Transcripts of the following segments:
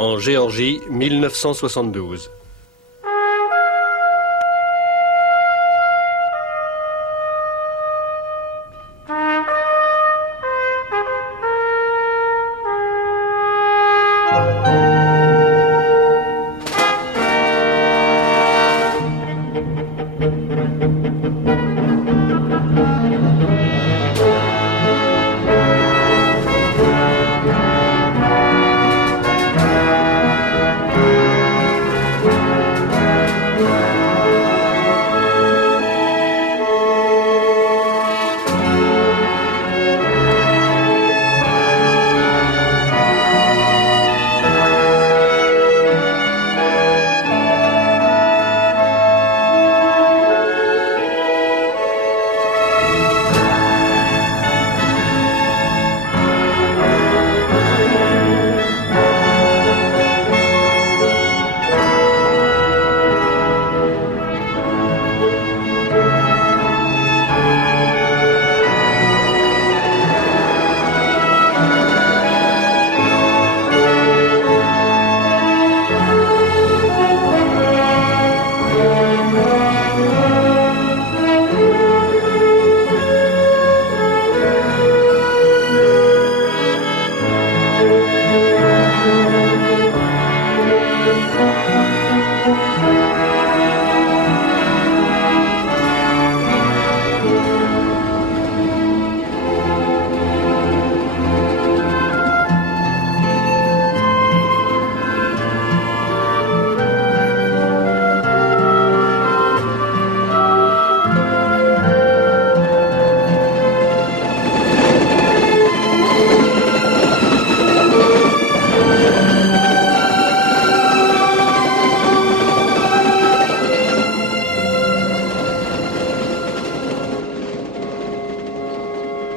en Géorgie, 1972.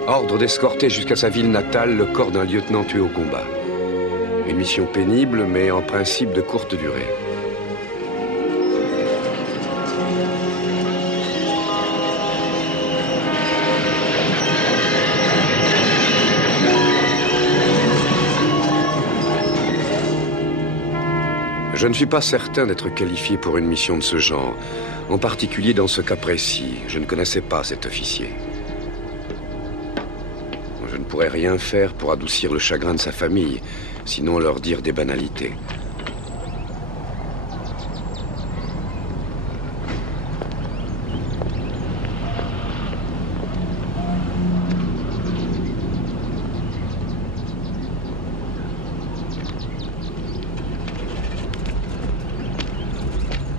Ordre d'escorter jusqu'à sa ville natale le corps d'un lieutenant tué au combat. Une mission pénible, mais en principe de courte durée. Je ne suis pas certain d'être qualifié pour une mission de ce genre. En particulier dans ce cas précis. Je ne connaissais pas cet officier. Je ne pourrais rien faire pour adoucir le chagrin de sa famille, sinon leur dire des banalités.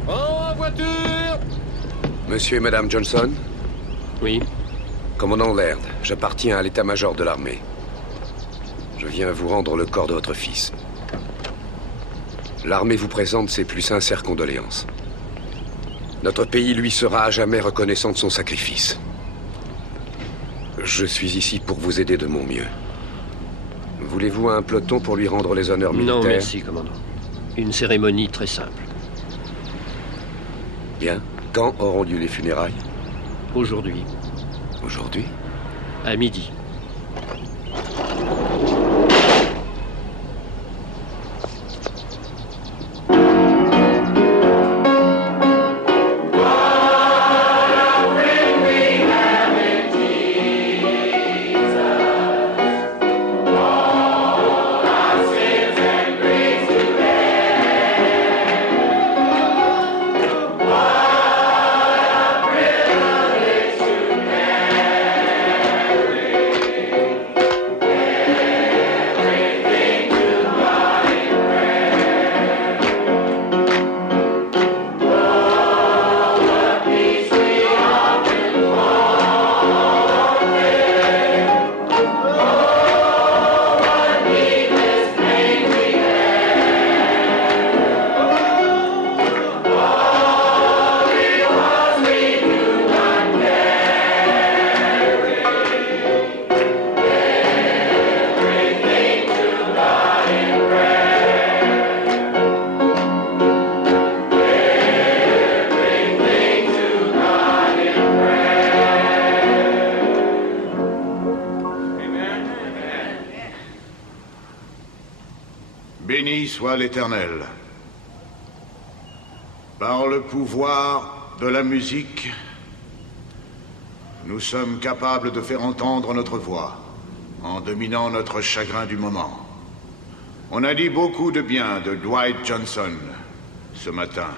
En voiture! Monsieur et Madame Johnson? Oui. Commandant Laird, j'appartiens à l'état-major de l'armée. Je viens vous rendre le corps de votre fils. L'armée vous présente ses plus sincères condoléances. Notre pays lui sera à jamais reconnaissant de son sacrifice. Je suis ici pour vous aider de mon mieux. Voulez-vous un peloton pour lui rendre les honneurs militaires? Non, merci, commandant. Une cérémonie très simple. Bien. Quand auront lieu les funérailles? Aujourd'hui, Aujourd'hui? à midi. Béni soit l'Éternel. Par le pouvoir de la musique, nous sommes capables de faire entendre notre voix en dominant notre chagrin du moment. On a dit beaucoup de bien de Dwight Johnson ce matin.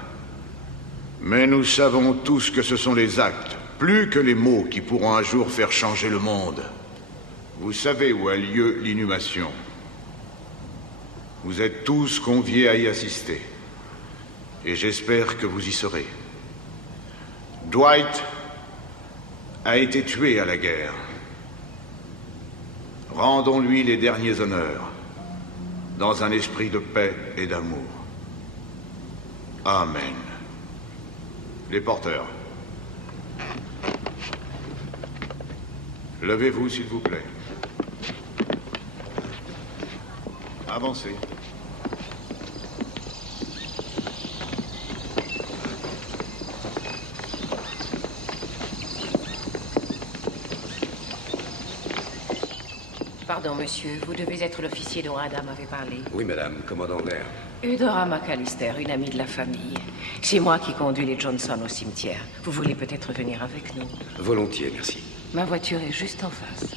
Mais nous savons tous que ce sont les actes, plus que les mots, qui pourront un jour faire changer le monde. Vous savez où a lieu l'inhumation. Vous êtes tous conviés à y assister. Et j'espère que vous y serez. Dwight a été tué à la guerre. Rendons-lui les derniers honneurs, dans un esprit de paix et d'amour. Amen. Les porteurs. Levez-vous, s'il vous plaît. Avancez. Pardon, monsieur, vous devez être l'officier dont Adam avait parlé. Oui, madame, commandant Blair. Eudora McAllister, une amie de la famille. C'est moi qui conduis les Johnson au cimetière. Vous voulez peut-être venir avec nous? Volontiers, merci. Ma voiture est juste en face.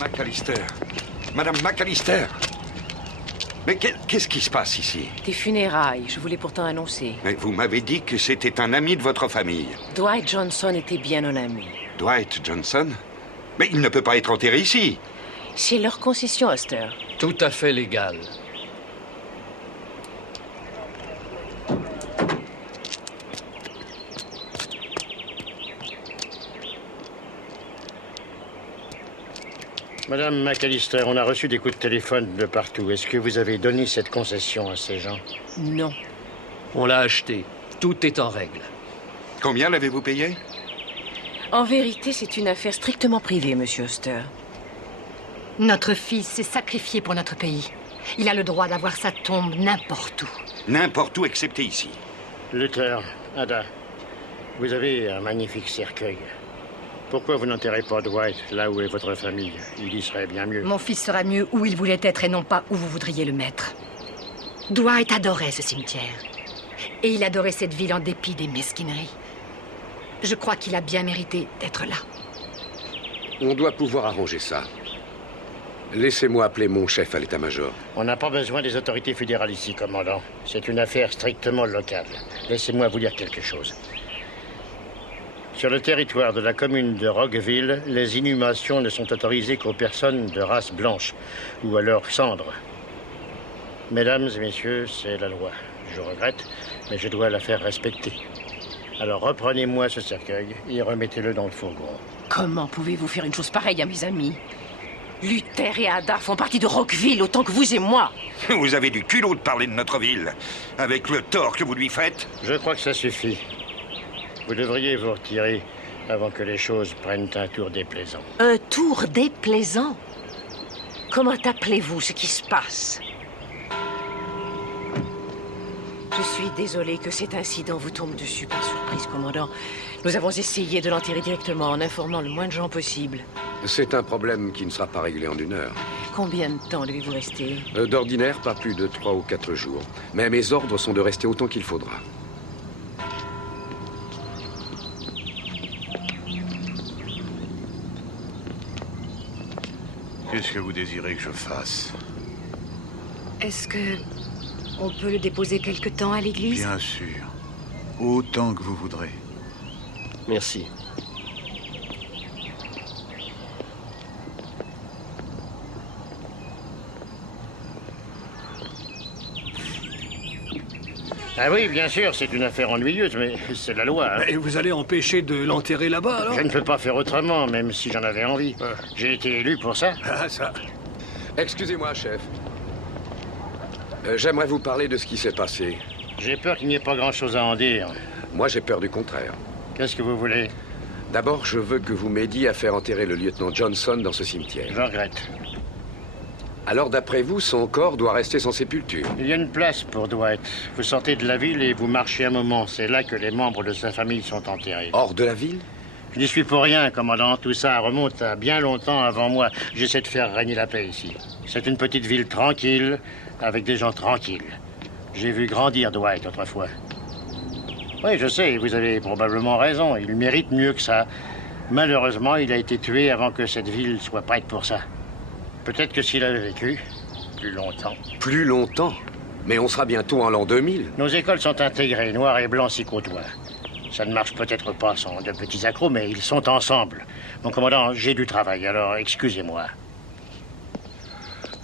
McAllister. Madame McAllister. Mais qu'est-ce qui se passe ici? Des funérailles, je voulais pourtant annoncer. Mais vous m'avez dit que c'était un ami de votre famille. Dwight Johnson était bien un ami. Dwight Johnson? Mais il ne peut pas être enterré ici. C'est leur concession, Oster. Tout à fait légal. Madame McAllister, on a reçu des coups de téléphone de partout. Est-ce que vous avez donné cette concession à ces gens? Non. On l'a acheté. Tout est en règle. Combien l'avez-vous payé? En vérité, c'est une affaire strictement privée, monsieur Oster. Notre fils s'est sacrifié pour notre pays. Il a le droit d'avoir sa tombe n'importe où. N'importe où, excepté ici. Luther, Ada, vous avez un magnifique cercueil. Pourquoi vous n'enterrez pas Dwight là où est votre famille? Il y serait bien mieux. Mon fils sera mieux où il voulait être et non pas où vous voudriez le mettre. Dwight adorait ce cimetière. Et il adorait cette ville en dépit des mesquineries. Je crois qu'il a bien mérité d'être là. On doit pouvoir arranger ça. Laissez-moi appeler mon chef à l'état-major. On n'a pas besoin des autorités fédérales ici, commandant. C'est une affaire strictement locale. Laissez-moi vous dire quelque chose. Sur le territoire de la commune de Rockville, les inhumations ne sont autorisées qu'aux personnes de race blanche, ou à leur cendre. Mesdames et messieurs, c'est la loi. Je regrette, mais je dois la faire respecter. Alors reprenez-moi ce cercueil et remettez-le dans le fourgon. Comment pouvez-vous faire une chose pareille à mes amis? Luther et Ada font partie de Rockville autant que vous et moi. Vous avez du culot de parler de notre ville, avec le tort que vous lui faites. Je crois que ça suffit. Vous devriez vous retirer avant que les choses prennent un tour déplaisant. Un tour déplaisant? Comment appelez-vous ce qui se passe? Je suis désolé que cet incident vous tombe dessus par surprise, commandant. Nous avons essayé de l'enterrer directement en informant le moins de gens possible. C'est un problème qui ne sera pas réglé en 1 heure. Combien de temps devez-vous rester? D'ordinaire, pas plus de 3 ou 4 jours. Mais mes ordres sont de rester autant qu'il faudra. Qu'est-ce que vous désirez que je fasse? Est-ce que on peut le déposer quelque temps à l'église? Bien sûr. Autant que vous voudrez. Merci. Ah oui, bien sûr, c'est une affaire ennuyeuse, mais c'est la loi. Hein. Et vous allez empêcher de l'enterrer là-bas, alors? Je ne peux pas faire autrement, même si j'en avais envie. J'ai été élu pour ça. Ah, ça... Excusez-moi, chef. J'aimerais vous parler de ce qui s'est passé. J'ai peur qu'il n'y ait pas grand-chose à en dire. Moi, j'ai peur du contraire. Qu'est-ce que vous voulez? D'abord, je veux que vous m'aidiez à faire enterrer le lieutenant Johnson dans ce cimetière. Je regrette. Alors, d'après vous, son corps doit rester sans sépulture. Il y a une place pour Dwight. Vous sortez de la ville et vous marchez un moment. C'est là que les membres de sa famille sont enterrés. Hors de la ville? Je n'y suis pour rien, commandant. Tout ça remonte à bien longtemps avant moi. J'essaie de faire régner la paix ici. C'est une petite ville tranquille, avec des gens tranquilles. J'ai vu grandir Dwight autrefois. Oui, je sais, vous avez probablement raison. Il mérite mieux que ça. Malheureusement, il a été tué avant que cette ville soit prête pour ça. Peut-être que s'il avait vécu plus longtemps. Plus longtemps? Mais on sera bientôt en l'an 2000. Nos écoles sont intégrées, noir et blanc s'y côtoient. Ça ne marche peut-être pas sans de petits accros, mais ils sont ensemble. Mon commandant, j'ai du travail, alors excusez-moi.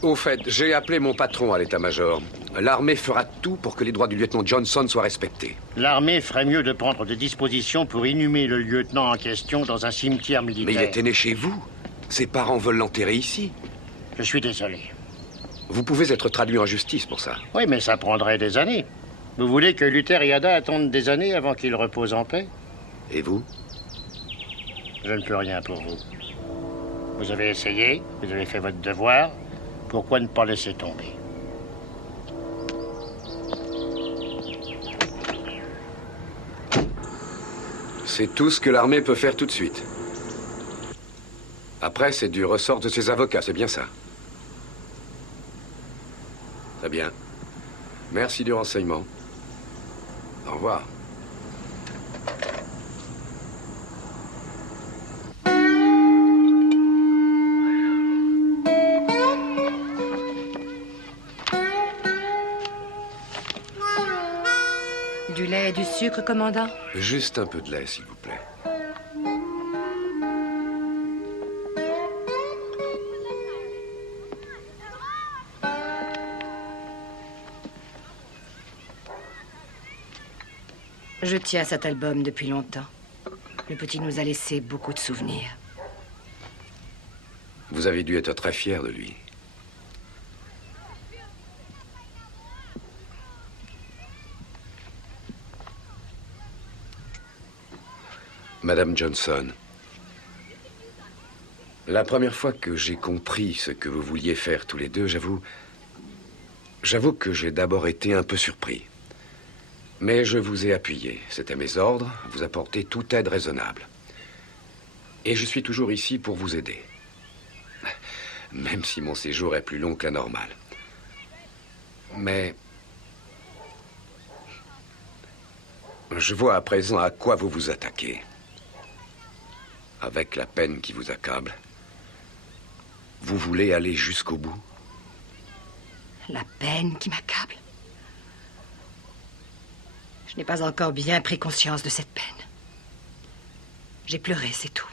Au fait, j'ai appelé mon patron à l'état-major. L'armée fera tout pour que les droits du lieutenant Johnson soient respectés. L'armée ferait mieux de prendre des dispositions pour inhumer le lieutenant en question dans un cimetière militaire. Mais il était né chez vous. Ses parents veulent l'enterrer ici. Je suis désolé. Vous pouvez être traduit en justice pour ça. Oui, mais ça prendrait des années. Vous voulez que Luther et Ada attendent des années avant qu'ils reposent en paix? Et vous? Je ne peux rien pour vous. Vous avez essayé, vous avez fait votre devoir. Pourquoi ne pas laisser tomber? C'est tout ce que l'armée peut faire tout de suite. Après, c'est du ressort de ses avocats, c'est bien ça? Très bien. Merci du renseignement. Au revoir. Du lait et du sucre, commandant? Juste un peu de lait, s'il vous plaît. Je tiens à cet album depuis longtemps. Le petit nous a laissé beaucoup de souvenirs. Vous avez dû être très fier de lui. Madame Johnson, la première fois que j'ai compris ce que vous vouliez faire tous les deux, j'avoue que j'ai d'abord été un peu surpris. Mais je vous ai appuyé. C'était mes ordres, vous apporter toute aide raisonnable. Et je suis toujours ici pour vous aider. Même si mon séjour est plus long que la normale. Mais je vois à présent à quoi vous vous attaquez. Avec la peine qui vous accable, vous voulez aller jusqu'au bout? La peine qui m'accable. Je n'ai pas encore bien pris conscience de cette peine. J'ai pleuré, c'est tout.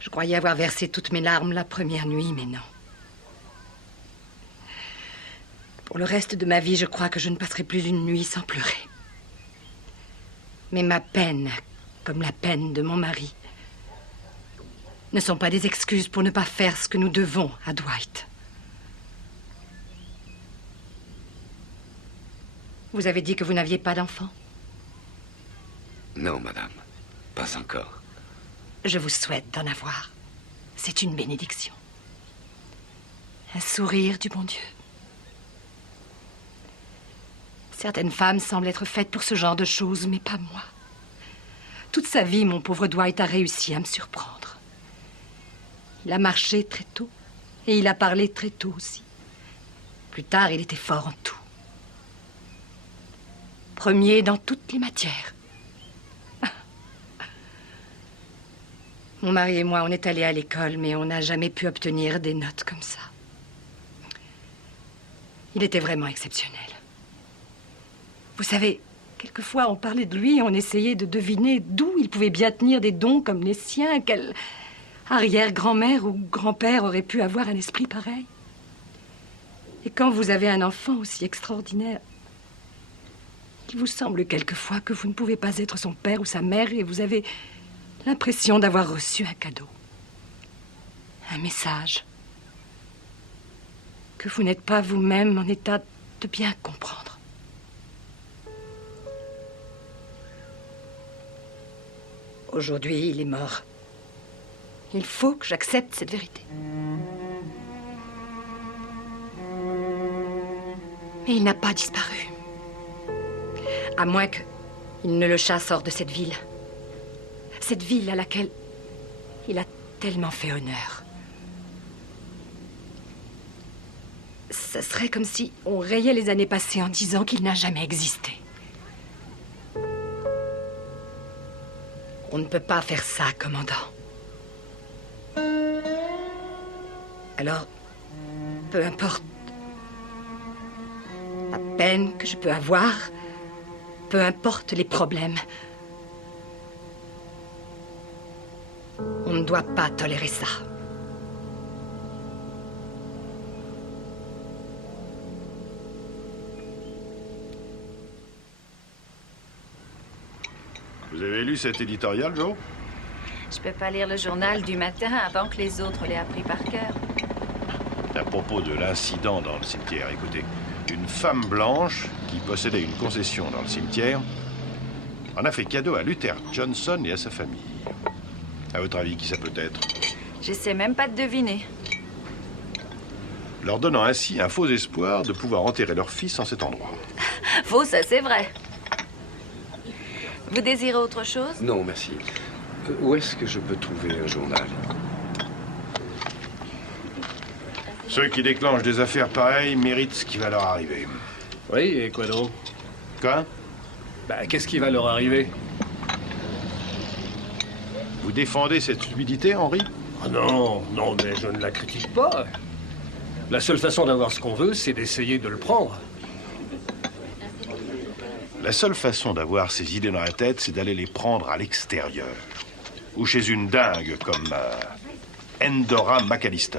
Je croyais avoir versé toutes mes larmes la première nuit, mais non. Pour le reste de ma vie, je crois que je ne passerai plus une nuit sans pleurer. Mais ma peine, comme la peine de mon mari, ne sont pas des excuses pour ne pas faire ce que nous devons à Dwight. Vous avez dit que vous n'aviez pas d'enfant? Non, madame. Pas encore. Je vous souhaite d'en avoir. C'est une bénédiction. Un sourire du bon Dieu. Certaines femmes semblent être faites pour ce genre de choses, mais pas moi. Toute sa vie, mon pauvre Dwight a réussi à me surprendre. Il a marché très tôt et il a parlé très tôt aussi. Plus tard, il était fort en tout. Premier dans toutes les matières. Mon mari et moi, on est allés à l'école, mais on n'a jamais pu obtenir des notes comme ça. Il était vraiment exceptionnel. Vous savez, quelquefois, on parlait de lui et on essayait de deviner d'où il pouvait bien tenir des dons comme les siens. Quelle arrière-grand-mère ou grand-père aurait pu avoir un esprit pareil? Et quand vous avez un enfant aussi extraordinaire, il vous semble quelquefois que vous ne pouvez pas être son père ou sa mère et vous avez l'impression d'avoir reçu un cadeau. Un message que vous n'êtes pas vous-même en état de bien comprendre. Aujourd'hui, il est mort. Il faut que j'accepte cette vérité. Mais il n'a pas disparu. À moins qu'il ne le chasse hors de cette ville. Cette ville à laquelle il a tellement fait honneur. Ce serait comme si on rayait les années passées en disant qu'il n'a jamais existé. On ne peut pas faire ça, commandant. Alors, peu importe la peine que je peux avoir, peu importe les problèmes, on ne doit pas tolérer ça. Vous avez lu cet éditorial, Joe? Je peux pas lire le journal du matin avant que les autres l'aient appris par cœur. À propos de l'incident dans le cimetière, écoutez. Une femme blanche qui possédait une concession dans le cimetière en a fait cadeau à Luther Johnson et à sa famille. À votre avis, qui ça peut être? J'essaie même pas de deviner. Leur donnant ainsi un faux espoir de pouvoir enterrer leur fils en cet endroit. Faux, ça c'est vrai. Vous désirez autre chose? Non, merci. Où est-ce que je peux trouver un journal? Ceux qui déclenchent des affaires pareilles méritent ce qui va leur arriver. Oui, et quoi donc? Quoi? Bah, qu'est-ce qui va leur arriver? Vous défendez cette stupidité, Henry? Ah non, non, mais je ne la critique pas. La seule façon d'avoir ce qu'on veut, c'est d'essayer de le prendre. La seule façon d'avoir ces idées dans la tête, c'est d'aller les prendre à l'extérieur. Ou chez une dingue comme Endora McAllister.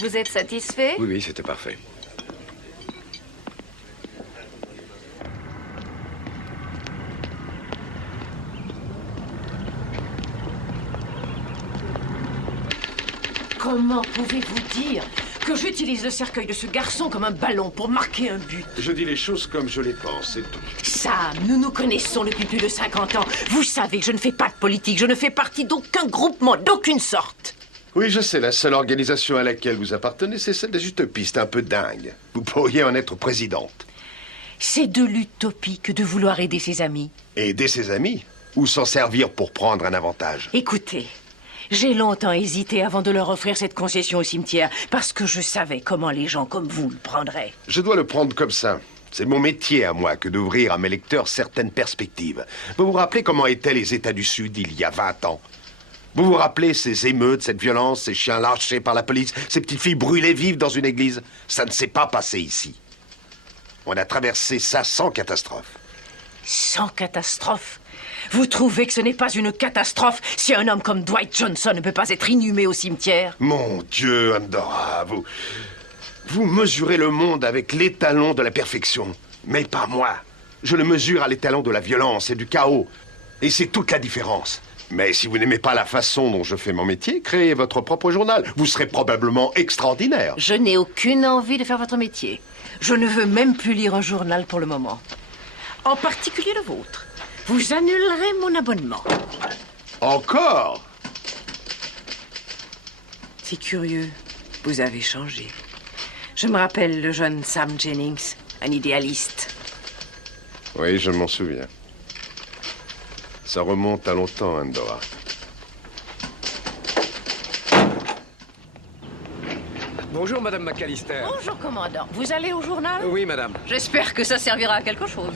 Vous êtes satisfait? Oui, oui, c'était parfait. Comment pouvez-vous dire que j'utilise le cercueil de ce garçon comme un ballon pour marquer un but? Je dis les choses comme je les pense, c'est tout. Sam, nous nous connaissons depuis plus de 50 ans. Vous savez que je ne fais pas de politique. Je ne fais partie d'aucun groupement, d'aucune sorte. Oui, je sais, la seule organisation à laquelle vous appartenez, c'est celle des utopistes, un peu dingue. Vous pourriez en être présidente. C'est de l'utopie que de vouloir aider ses amis. Aider ses amis? Ou s'en servir pour prendre un avantage? Écoutez, j'ai longtemps hésité avant de leur offrir cette concession au cimetière, parce que je savais comment les gens comme vous le prendraient. Je dois le prendre comme ça. C'est mon métier à moi que d'ouvrir à mes lecteurs certaines perspectives. Vous vous rappelez comment étaient les États du Sud il y a 20 ans? Vous vous rappelez ces émeutes, cette violence, ces chiens lâchés par la police, ces petites filles brûlées vives dans une église? Ça ne s'est pas passé ici. On a traversé ça sans catastrophe. Sans catastrophe. Vous trouvez que ce n'est pas une catastrophe si un homme comme Dwight Johnson ne peut pas être inhumé au cimetière? Mon Dieu, Andorra, vous mesurez le monde avec l'étalon de la perfection. Mais pas moi. Je le mesure à l'étalon de la violence et du chaos. Et c'est toute la différence. Mais si vous n'aimez pas la façon dont je fais mon métier, créez votre propre journal. Vous serez probablement extraordinaire. Je n'ai aucune envie de faire votre métier. Je ne veux même plus lire un journal pour le moment. En particulier le vôtre. Vous annulerez mon abonnement. Encore? C'est curieux. Vous avez changé. Je me rappelle le jeune Sam Jennings, un idéaliste. Oui, je m'en souviens. Ça remonte à longtemps, Andorra. Bonjour, Madame McAllister. Bonjour, commandant. Vous allez au journal? Oui, madame. J'espère que ça servira à quelque chose.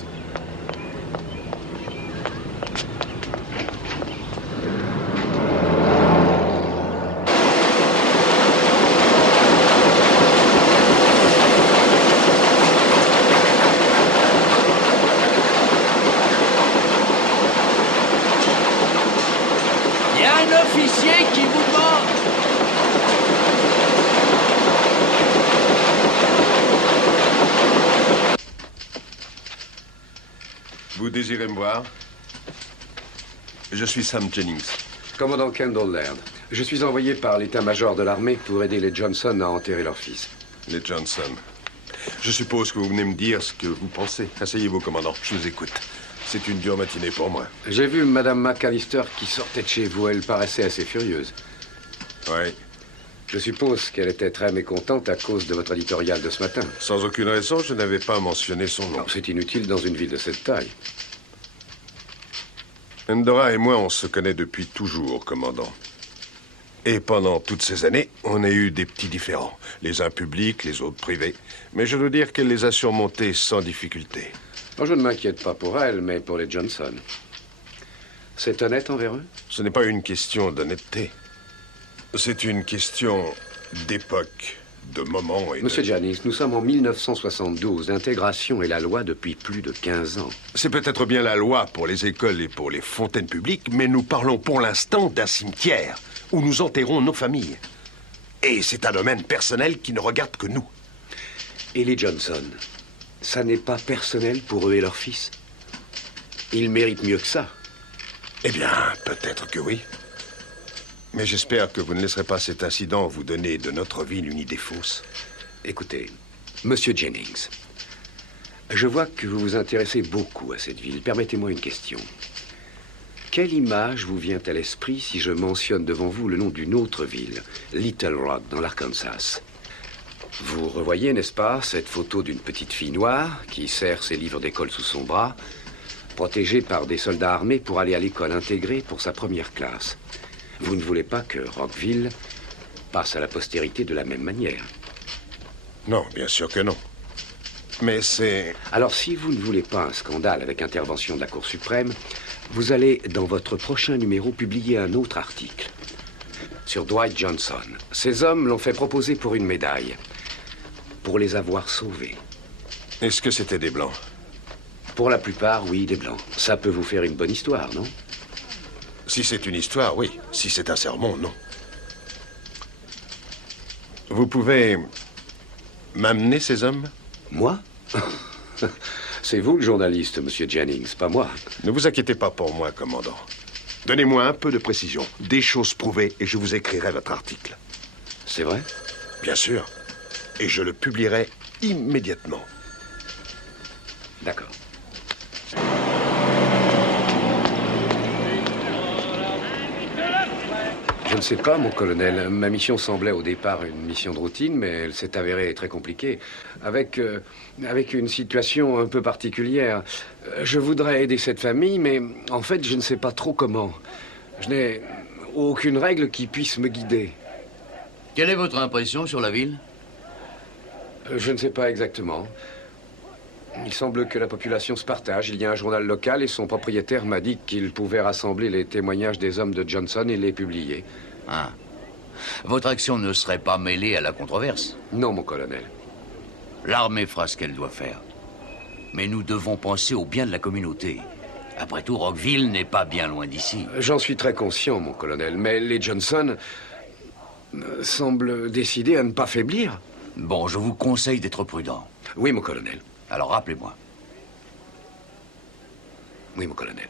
Il y a un officier qui vous demande. Vous désirez me voir? Je suis Sam Jennings. Commandant Kendall Laird. Je suis envoyé par l'état-major de l'armée pour aider les Johnson à enterrer leur fils. Les Johnson. Je suppose que vous venez me dire ce que vous pensez. Asseyez-vous, commandant. Je vous écoute. C'est une dure matinée pour moi. J'ai vu Madame McAllister qui sortait de chez vous. Elle paraissait assez furieuse. Oui. Je suppose qu'elle était très mécontente à cause de votre éditorial de ce matin. Sans aucune raison, je n'avais pas mentionné son nom. C'est inutile dans une ville de cette taille. Andorra et moi, on se connaît depuis toujours, commandant. Et pendant toutes ces années, on a eu des petits différends. Les uns publics, les autres privés. Mais je dois dire qu'elle les a surmontés sans difficulté. Oh, je ne m'inquiète pas pour elle, mais pour les Johnson. C'est honnête envers eux? Ce n'est pas une question d'honnêteté. C'est une question d'époque, de moment et Monsieur Jennings, nous sommes en 1972. L'intégration est la loi depuis plus de 15 ans. C'est peut-être bien la loi pour les écoles et pour les fontaines publiques, mais nous parlons pour l'instant d'un cimetière où nous enterrons nos familles. Et c'est un domaine personnel qui ne regarde que nous. Et les Johnson, ça n'est pas personnel pour eux et leur fils? Ils méritent mieux que ça. Eh bien, peut-être que oui. Mais j'espère que vous ne laisserez pas cet incident vous donner de notre ville une idée fausse. Écoutez, Monsieur Jennings, je vois que vous vous intéressez beaucoup à cette ville. Permettez-moi une question. Quelle image vous vient à l'esprit si je mentionne devant vous le nom d'une autre ville, Little Rock, dans l'Arkansas? Vous revoyez, n'est-ce pas, cette photo d'une petite fille noire qui serre ses livres d'école sous son bras, protégée par des soldats armés pour aller à l'école intégrée pour sa première classe. Vous ne voulez pas que Rockville passe à la postérité de la même manière? Non, bien sûr que non. Mais c'est... Alors, si vous ne voulez pas un scandale avec intervention de la Cour suprême, vous allez, dans votre prochain numéro, publier un autre article sur Dwight Johnson. Ces hommes l'ont fait proposer pour une médaille, pour les avoir sauvés. Est-ce que c'était des Blancs? Pour la plupart, oui, des Blancs. Ça peut vous faire une bonne histoire, non? Si c'est une histoire, oui. Si c'est un sermon, non. Vous pouvez m'amener ces hommes? Moi? C'est vous le journaliste, Monsieur Jennings, pas moi. Ne vous inquiétez pas pour moi, commandant. Donnez-moi un peu de précision, des choses prouvées, et je vous écrirai votre article. C'est vrai? Bien sûr. Et je le publierai immédiatement. D'accord. Je ne sais pas, mon colonel. Ma mission semblait au départ une mission de routine, mais elle s'est avérée très compliquée. Avec une situation un peu particulière. Je voudrais aider cette famille, mais en fait, je ne sais pas trop comment. Je n'ai aucune règle qui puisse me guider. Quelle est votre impression sur la ville? Je ne sais pas exactement. Il semble que la population se partage. Il y a un journal local et son propriétaire m'a dit qu'il pouvait rassembler les témoignages des hommes de Johnson et les publier. Ah. Votre action ne serait pas mêlée à la controverse? Non, mon colonel. L'armée fera ce qu'elle doit faire. Mais nous devons penser au bien de la communauté. Après tout, Rockville n'est pas bien loin d'ici. J'en suis très conscient, mon colonel, mais les Johnson semblent décidés à ne pas faiblir. Bon, je vous conseille d'être prudent. Oui, mon colonel. Alors rappelez-moi. Oui, mon colonel.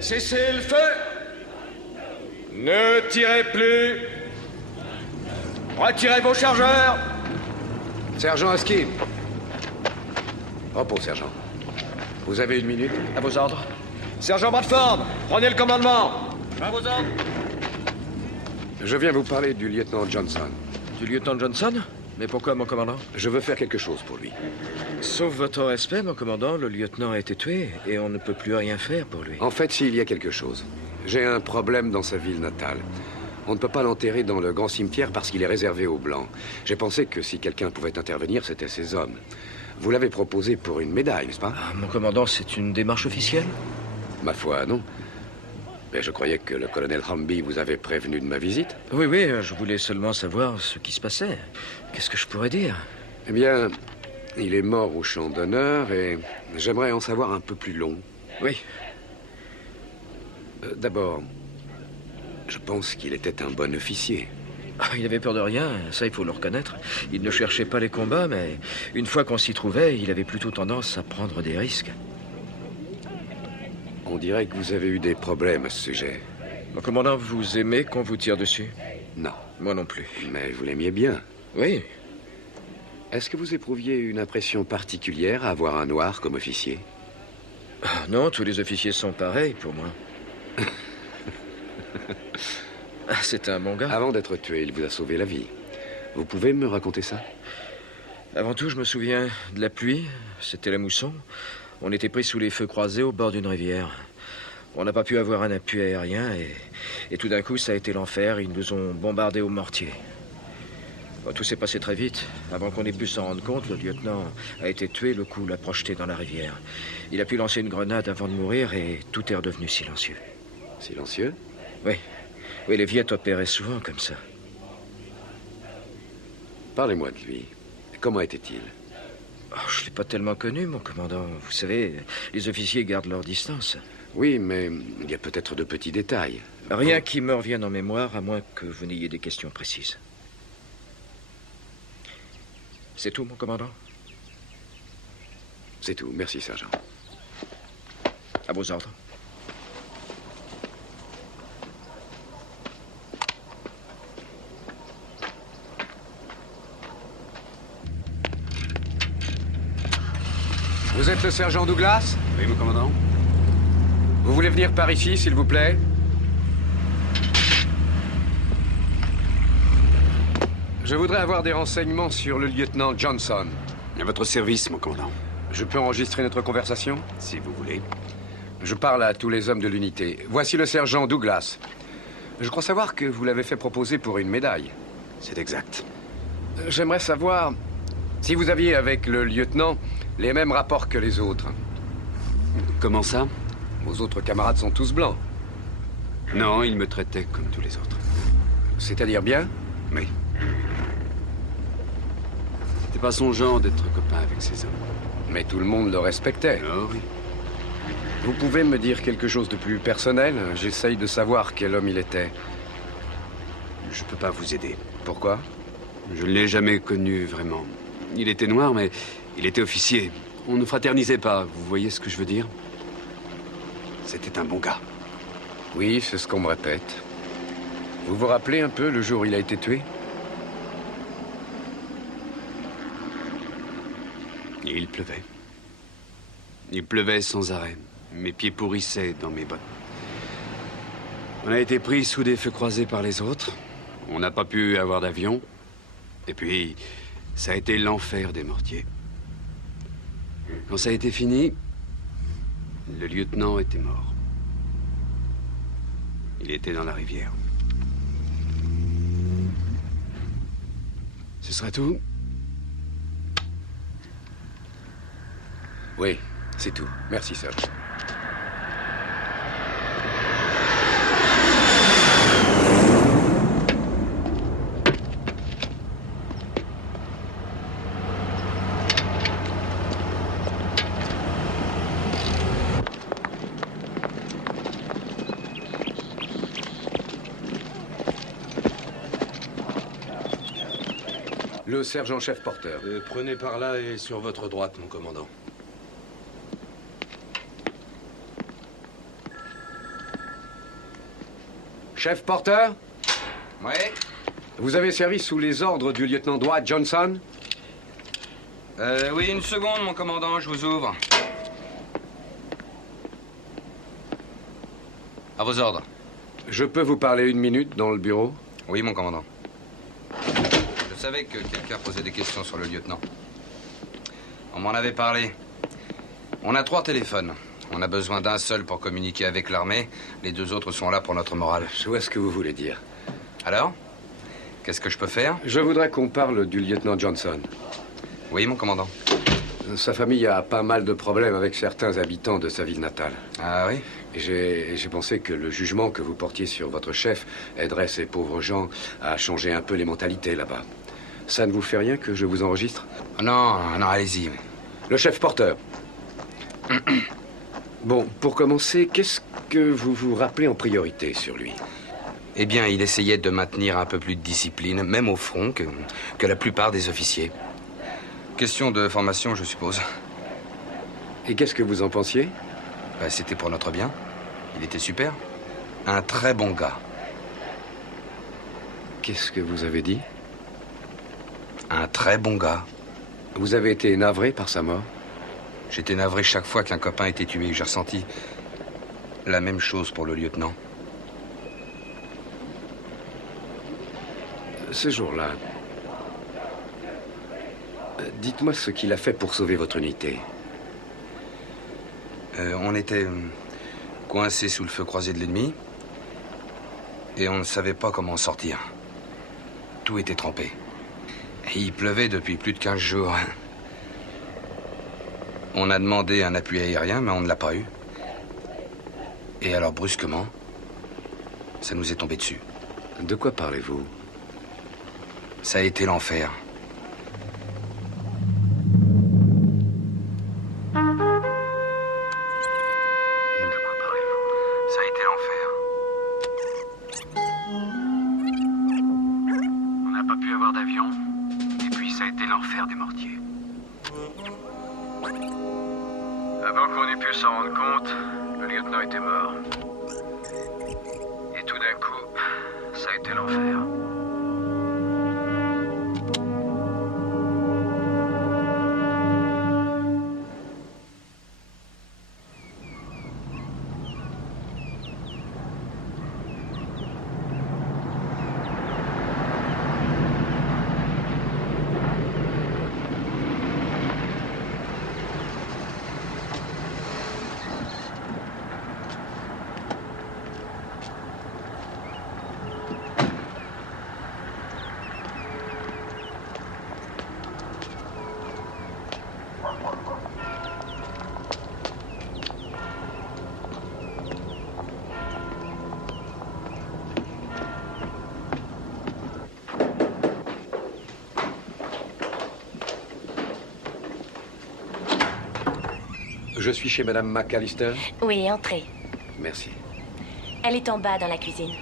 Cessez le feu! Ne tirez plus! Retirez vos chargeurs! Sergent Askin. Repos, sergent. Vous avez 1 minute. À vos ordres. Sergent Bradford, prenez le commandement. À vos ordres. Je viens vous parler du lieutenant Johnson. Du lieutenant Johnson? Mais pourquoi, mon commandant? Je veux faire quelque chose pour lui. Sauf votre respect, mon commandant, le lieutenant a été tué et on ne peut plus rien faire pour lui. En fait, s'il y a quelque chose, j'ai un problème dans sa ville natale. On ne peut pas l'enterrer dans le grand cimetière parce qu'il est réservé aux Blancs. J'ai pensé que si quelqu'un pouvait intervenir, c'était ces hommes. Vous l'avez proposé pour une médaille, n'est-ce pas? Mon commandant, c'est une démarche officielle? Ma foi, non. Mais je croyais que le colonel Hamby vous avait prévenu de ma visite. Oui, oui, je voulais seulement savoir ce qui se passait. Qu'est-ce que je pourrais dire? Eh bien, il est mort au champ d'honneur et j'aimerais en savoir un peu plus long. Oui. D'abord, je pense qu'il était un bon officier. Il n'avait peur de rien, ça il faut le reconnaître. Il ne cherchait pas les combats, mais une fois qu'on s'y trouvait, il avait plutôt tendance à prendre des risques. On dirait que vous avez eu des problèmes à ce sujet. Mon commandant, vous aimez qu'on vous tire dessus? Non. Moi non plus. Mais vous l'aimiez bien. Oui. Est-ce que vous éprouviez une impression particulière à avoir un noir comme officier? Non, tous les officiers sont pareils pour moi. C'est un bon gars. Avant d'être tué, il vous a sauvé la vie. Vous pouvez me raconter ça? Avant tout, je me souviens de la pluie. C'était la mousson. On était pris sous les feux croisés au bord d'une rivière. On n'a pas pu avoir un appui aérien et tout d'un coup, ça a été l'enfer. Ils nous ont bombardés au mortier. Bon, tout s'est passé très vite. Avant qu'on ait pu s'en rendre compte, le lieutenant a été tué. Le coup l'a projeté dans la rivière. Il a pu lancer une grenade avant de mourir et tout est redevenu silencieux. Silencieux? Oui. Oui, les Viettes opéraient souvent comme ça. Parlez-moi de lui. Comment était-il? Oh, je ne l'ai pas tellement connu, mon commandant. Vous savez, les officiers gardent leur distance. Oui, mais il y a peut-être de petits détails. Rien qui me revienne en mémoire, à moins que vous n'ayez des questions précises. C'est tout, mon commandant? C'est tout. Merci, sergent. À vos ordres. Vous êtes le sergent Douglas? Oui, mon commandant. Vous voulez venir par ici, s'il vous plaît? Je voudrais avoir des renseignements sur le lieutenant Johnson. À votre service, mon commandant. Je peux enregistrer notre conversation? Si vous voulez. Je parle à tous les hommes de l'unité. Voici le sergent Douglas. Je crois savoir que vous l'avez fait proposer pour une médaille. C'est exact. J'aimerais savoir si vous aviez avec le lieutenant les mêmes rapports que les autres. Comment ça? Vos autres camarades sont tous blancs. Non, il me traitait comme tous les autres. C'est-à-dire bien? Oui. C'était pas son genre d'être copain avec ces hommes. Mais tout le monde le respectait. Oh oui. Vous pouvez me dire quelque chose de plus personnel? J'essaye de savoir quel homme il était. Je peux pas vous aider. Pourquoi? Je ne l'ai jamais connu, vraiment. Il était noir, mais il était officier. On ne fraternisait pas, vous voyez ce que je veux dire? C'était un bon gars. Oui, c'est ce qu'on me répète. Vous vous rappelez un peu le jour où il a été tué? Et il pleuvait. Il pleuvait sans arrêt. Mes pieds pourrissaient dans mes bottes. On a été pris sous des feux croisés par les autres. On n'a pas pu avoir d'avion. Et puis, ça a été l'enfer des mortiers. Quand ça a été fini, le lieutenant était mort. Il était dans la rivière. Ce sera tout? Oui, c'est tout. Merci, Serge. Le sergent-chef Porter. Prenez par là et sur votre droite, mon commandant. Chef Porter? Oui? Vous avez servi sous les ordres du lieutenant Dwight Johnson? Oui, une seconde, mon commandant, je vous ouvre. À vos ordres. Je peux vous parler une minute dans le bureau? Oui, mon commandant. Je savais que quelqu'un posait des questions sur le lieutenant. On m'en avait parlé. On a 3 téléphones. On a besoin d'un seul pour communiquer avec l'armée. Les 2 autres sont là pour notre morale. Je vois ce que vous voulez dire. Alors? Qu'est-ce que je peux faire? Je voudrais qu'on parle du lieutenant Johnson. Oui, mon commandant. Sa famille a pas mal de problèmes avec certains habitants de sa ville natale. Ah oui? J'ai pensé que le jugement que vous portiez sur votre chef aiderait ces pauvres gens à changer un peu les mentalités là-bas. Ça ne vous fait rien que je vous enregistre? Non, non, allez-y. Le chef Porter. Bon, pour commencer, qu'est-ce que vous vous rappelez en priorité sur lui? Eh bien, il essayait de maintenir un peu plus de discipline, même au front, que la plupart des officiers. Question de formation, je suppose. Et qu'est-ce que vous en pensiez? Ben, c'était pour notre bien. Il était super. Un très bon gars. Qu'est-ce que vous avez dit? Un très bon gars. Vous avez été navré par sa mort? J'étais navré chaque fois qu'un copain était tué. J'ai ressenti la même chose pour le lieutenant. Ce jour-là, dites-moi ce qu'il a fait pour sauver votre unité. On était coincés sous le feu croisé de l'ennemi et on ne savait pas comment en sortir. Tout était trempé. Et il pleuvait depuis plus de 15 jours. On a demandé un appui aérien, mais on ne l'a pas eu. Et alors, brusquement, ça nous est tombé dessus. De quoi parlez-vous? Ça a été l'enfer. Avant qu'on ait pu s'en rendre compte, le lieutenant était mort. Et tout d'un coup, ça a été l'enfer. Je suis chez Madame McAllister? Oui, entrez. Merci. Elle est en bas dans la cuisine.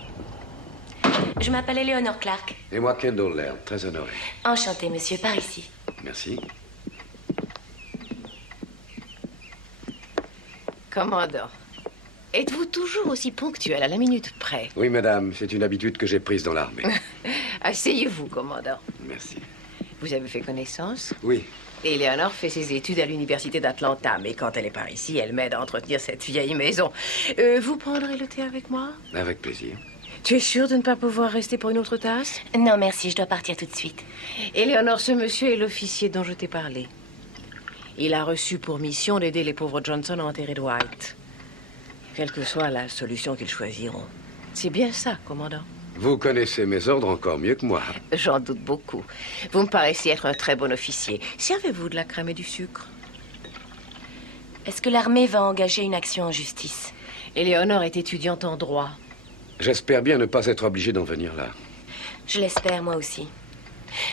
Je m'appelle Eleanor Clark. Et moi, Kendall Laird, très honoré. Enchanté, monsieur, par ici. Merci. Commandant, êtes-vous toujours aussi ponctuel à la minute près? Oui, madame, c'est une habitude que j'ai prise dans l'armée. Asseyez-vous, commandant. Merci. Vous avez fait connaissance? Oui. Eleanor fait ses études à l'université d'Atlanta, mais quand elle est par ici, elle m'aide à entretenir cette vieille maison. Vous prendrez le thé avec moi? Avec plaisir. Tu es sûre de ne pas pouvoir rester pour une autre tasse? Non, merci, je dois partir tout de suite. Eleanor, ce monsieur est l'officier dont je t'ai parlé. Il a reçu pour mission d'aider les pauvres Johnson à enterrer Dwight. Quelle que soit la solution qu'ils choisiront. C'est bien ça, commandant. Vous connaissez mes ordres encore mieux que moi. J'en doute beaucoup. Vous me paraissez être un très bon officier. Servez-vous de la crème et du sucre? Est-ce que l'armée va engager une action en justice? Éléonore est étudiante en droit. J'espère bien ne pas être obligé d'en venir là. Je l'espère, moi aussi.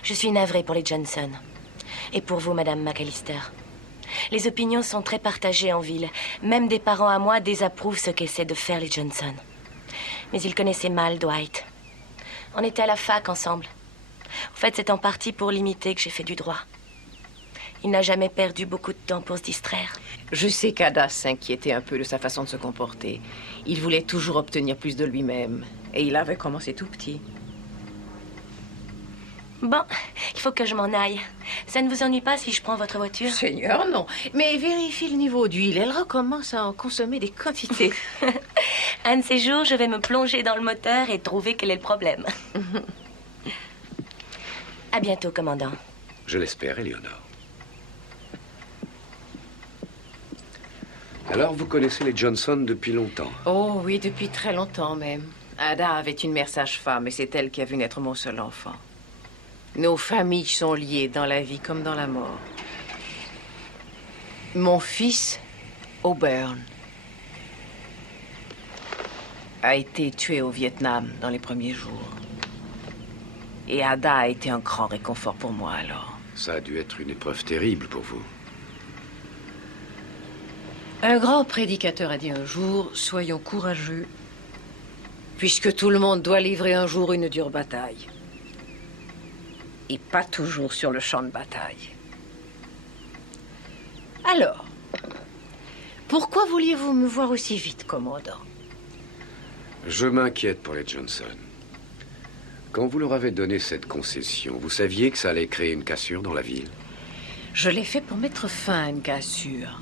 Je suis navrée pour les Johnson. Et pour vous, Madame McAllister. Les opinions sont très partagées en ville. Même des parents à moi désapprouvent ce qu'essaient de faire les Johnson. Mais ils connaissaient mal Dwight. On était à la fac ensemble. En fait, c'est en partie pour l'imiter que j'ai fait du droit. Il n'a jamais perdu beaucoup de temps pour se distraire. Je sais qu'Ada s'inquiétait un peu de sa façon de se comporter. Il voulait toujours obtenir plus de lui-même. Et il avait commencé tout petit. Bon, il faut que je m'en aille. Ça ne vous ennuie pas si je prends votre voiture? Seigneur, non. Mais vérifie le niveau d'huile. Elle recommence à en consommer des quantités. Un de ces jours, je vais me plonger dans le moteur et trouver quel est le problème. À bientôt, commandant. Je l'espère, Éléonore. Alors, vous connaissez les Johnson depuis longtemps? Oh oui, depuis très longtemps même. Ada avait une mère sage-femme et c'est elle qui a vu naître mon seul enfant. Nos familles sont liées dans la vie comme dans la mort. Mon fils, Auburn, a été tué au Vietnam dans les premiers jours. Et Ada a été un grand réconfort pour moi alors. Ça a dû être une épreuve terrible pour vous. Un grand prédicateur a dit un jour, soyons courageux, puisque tout le monde doit livrer un jour une dure bataille. Et pas toujours sur le champ de bataille. Alors, pourquoi vouliez-vous me voir aussi vite, commandant? Je m'inquiète pour les Johnson. Quand vous leur avez donné cette concession, vous saviez que ça allait créer une cassure dans la ville? Je l'ai fait pour mettre fin à une cassure.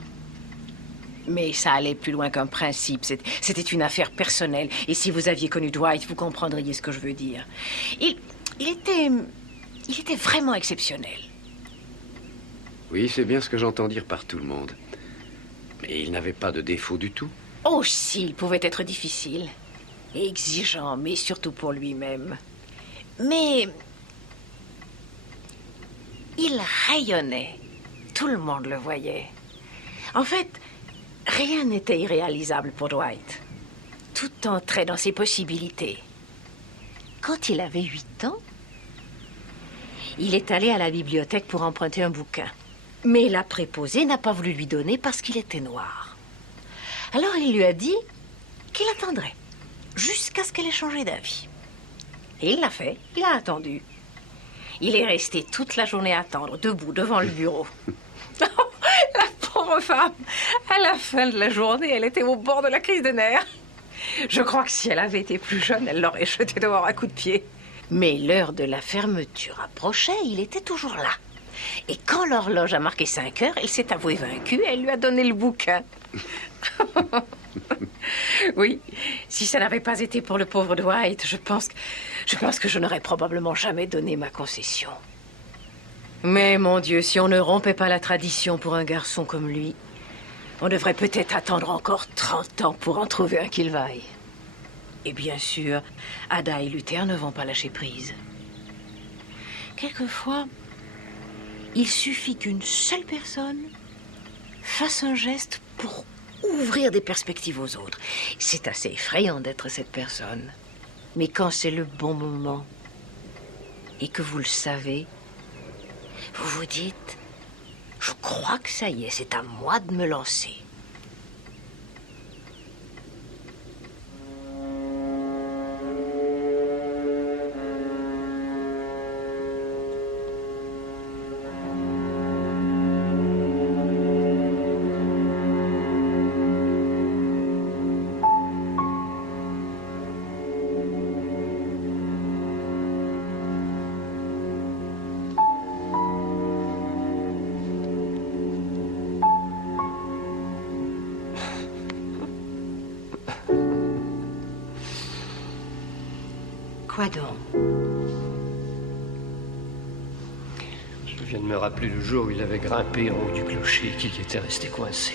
Mais ça allait plus loin qu'un principe. C'était une affaire personnelle. Et si vous aviez connu Dwight, vous comprendriez ce que je veux dire. Il était vraiment exceptionnel. Oui, c'est bien ce que j'entends dire par tout le monde. Mais il n'avait pas de défaut du tout. Oh, si, il pouvait être difficile. Et exigeant, mais surtout pour lui-même. Mais il rayonnait. Tout le monde le voyait. En fait, rien n'était irréalisable pour Dwight. Tout entrait dans ses possibilités. Quand il avait 8 ans, il est allé à la bibliothèque pour emprunter un bouquin. Mais la préposée n'a pas voulu lui donner parce qu'il était noir. Alors il lui a dit qu'il attendrait, jusqu'à ce qu'elle ait changé d'avis. Et il l'a fait, il a attendu. Il est resté toute la journée à attendre, debout, devant le bureau. La pauvre femme, à la fin de la journée, elle était au bord de la crise de nerfs. Je crois que si elle avait été plus jeune, elle l'aurait jeté dehors à coups de pied. Mais l'heure de la fermeture approchait, il était toujours là. Et quand l'horloge a marqué 5 heures, elle s'est avouée vaincue et elle lui a donné le bouquin. Oui, si ça n'avait pas été pour le pauvre Dwight, je pense que je n'aurais probablement jamais donné ma concession. Mais mon Dieu, si on ne rompait pas la tradition pour un garçon comme lui, on devrait peut-être attendre encore 30 ans pour en trouver un qu'il vaille. Et bien sûr, Ada et Luther ne vont pas lâcher prise. Quelquefois, il suffit qu'une seule personne fasse un geste pour ouvrir des perspectives aux autres. C'est assez effrayant d'être cette personne. Mais quand c'est le bon moment et que vous le savez, vous vous dites, je crois que ça y est, c'est à moi de me lancer. Quoi donc? Je viens de me rappeler le jour où il avait grimpé en haut du clocher et qu'il y était resté coincé.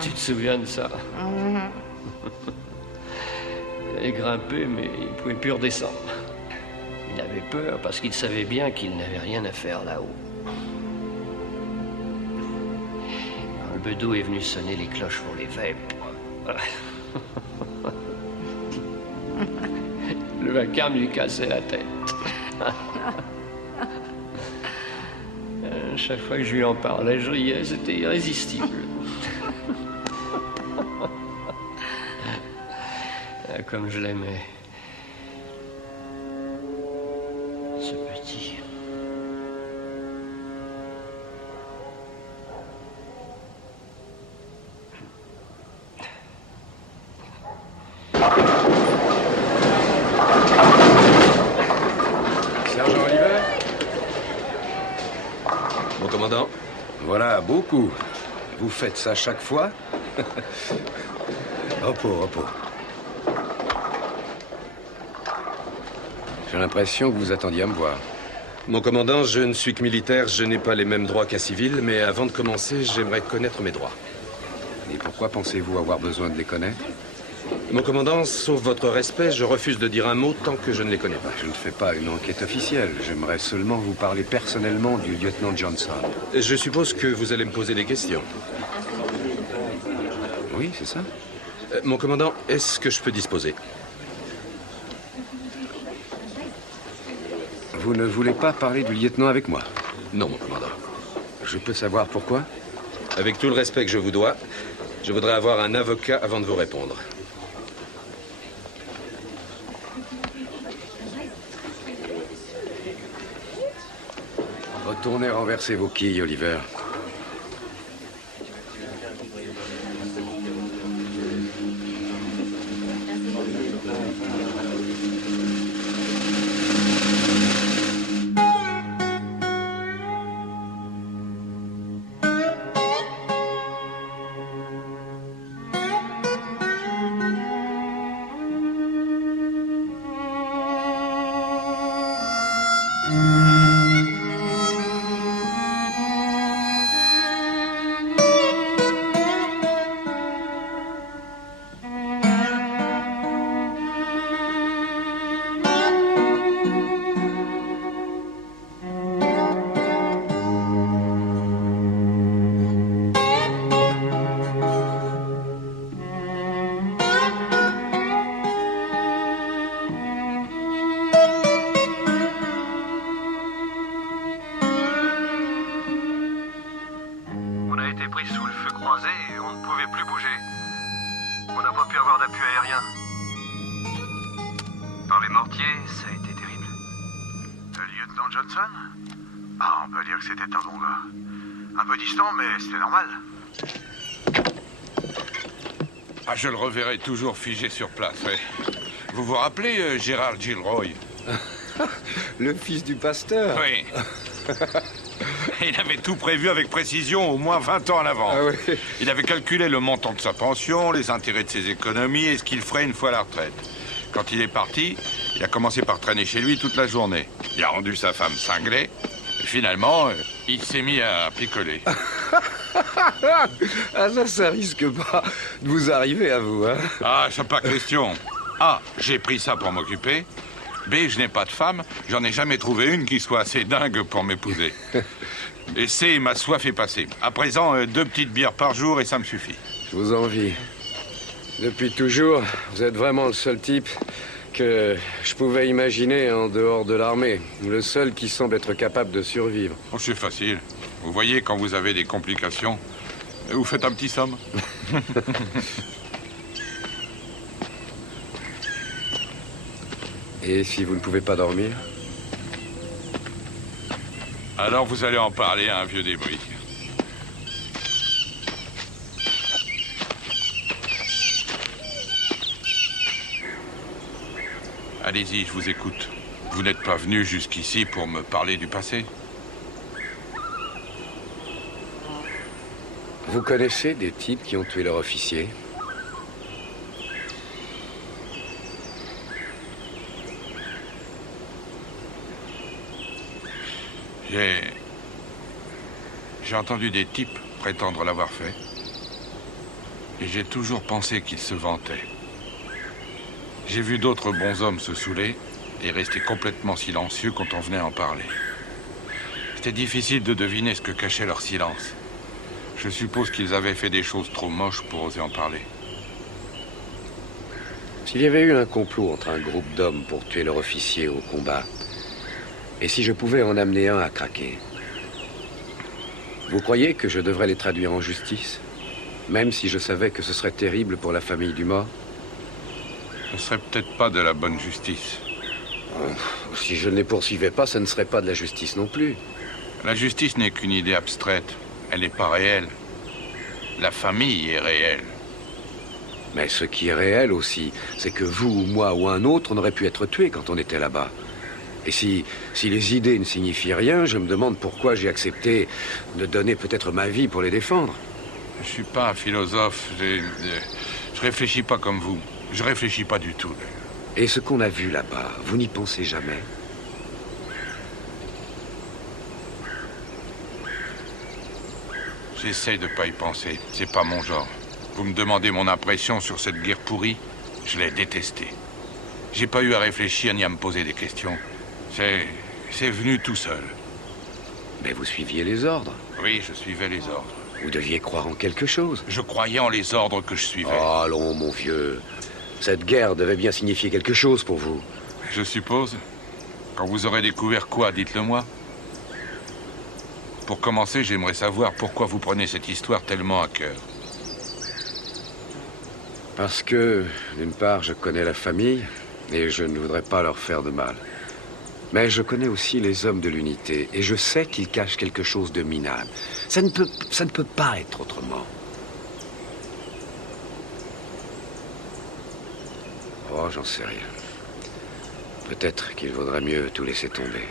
Tu te souviens de ça? allait grimper, mais il ne pouvait plus redescendre. Il avait peur parce qu'il savait bien qu'il n'avait rien à faire là-haut. Quand le bedeau est venu sonner les cloches pour les vêpres, le vacarme lui cassait la tête. Chaque fois que je lui en parlais, je riais, c'était irrésistible. Comme je l'aimais. Ce petit. Sergent Oliver? Mon commandant? Voilà, beaucoup. Vous faites ça chaque fois? Repos, repos. J'ai l'impression que vous attendiez à me voir. Mon commandant, je ne suis que militaire, je n'ai pas les mêmes droits qu'un civil, mais avant de commencer, j'aimerais connaître mes droits. Et pourquoi pensez-vous avoir besoin de les connaître? Mon commandant, sauf votre respect, je refuse de dire un mot tant que je ne les connais pas. Je ne fais pas une enquête officielle. J'aimerais seulement vous parler personnellement du lieutenant Johnson. Je suppose que vous allez me poser des questions. Oui, c'est ça. Mon commandant, est-ce que je peux disposer? Vous ne voulez pas parler du lieutenant avec moi? Non, mon commandant. Je peux savoir pourquoi? Avec tout le respect que je vous dois, je voudrais avoir un avocat avant de vous répondre. Retournez renverser vos quilles, Oliver. Je le reverrai toujours figé sur place. Ouais. Vous vous rappelez Gérard Gilroy? Le fils du pasteur? Oui. Il avait tout prévu avec précision, au moins 20 ans à l'avance. Ah oui. Il avait calculé le montant de sa pension, les intérêts de ses économies et ce qu'il ferait une fois à la retraite. Quand il est parti, il a commencé par traîner chez lui toute la journée. Il a rendu sa femme cinglée. Et finalement, il s'est mis à picoler. Ah, ça risque pas de vous arriver à vous, hein? Ah, c'est pas question. A, j'ai pris ça pour m'occuper. B, je n'ai pas de femme. J'en ai jamais trouvé une qui soit assez dingue pour m'épouser. Et C, ma soif est passée. À présent, 2 petites bières par jour et ça me suffit. Je vous envie. Depuis toujours, vous êtes vraiment le seul type que je pouvais imaginer en dehors de l'armée. Le seul qui semble être capable de survivre. Oh, c'est facile. Vous voyez, quand vous avez des complications, vous faites un petit somme. Et si vous ne pouvez pas dormir? Alors vous allez en parler à un vieux débris. Allez-y, je vous écoute. Vous n'êtes pas venu jusqu'ici pour me parler du passé? Vous connaissez des types qui ont tué leur officier? J'ai entendu des types prétendre l'avoir fait. Et j'ai toujours pensé qu'ils se vantaient. J'ai vu d'autres bons hommes se saouler et rester complètement silencieux quand on venait en parler. C'était difficile de deviner ce que cachait leur silence. Je suppose qu'ils avaient fait des choses trop moches pour oser en parler. S'il y avait eu un complot entre un groupe d'hommes pour tuer leur officier au combat, et si je pouvais en amener un à craquer, vous croyez que je devrais les traduire en justice, même si je savais que ce serait terrible pour la famille du mort? Ce serait peut-être pas de la bonne justice. Si je ne les poursuivais pas, ce ne serait pas de la justice non plus. La justice n'est qu'une idée abstraite. Elle n'est pas réelle. La famille est réelle. Mais ce qui est réel aussi, c'est que vous ou moi ou un autre, on aurait pu être tué quand on était là-bas. Et si les idées ne signifient rien, je me demande pourquoi j'ai accepté de donner peut-être ma vie pour les défendre. Je suis pas un philosophe. Je réfléchis pas comme vous. Je réfléchis pas du tout. Et ce qu'on a vu là-bas, vous n'y pensez jamais? J'essaye de pas y penser. C'est pas mon genre. Vous me demandez mon impression sur cette guerre pourrie? Je l'ai détestée. J'ai pas eu à réfléchir ni à me poser des questions. C'est venu tout seul. Mais vous suiviez les ordres? Oui, je suivais les ordres. Vous deviez croire en quelque chose. Je croyais en les ordres que je suivais. Oh, allons, mon vieux. Cette guerre devait bien signifier quelque chose pour vous. Je suppose. Quand vous aurez découvert quoi, dites-le moi. Pour commencer, j'aimerais savoir pourquoi vous prenez cette histoire tellement à cœur. Parce que, d'une part, je connais la famille et je ne voudrais pas leur faire de mal. Mais je connais aussi les hommes de l'unité et je sais qu'ils cachent quelque chose de minable. Ça ne peut pas être autrement. Oh, j'en sais rien. Peut-être qu'il vaudrait mieux tout laisser tomber.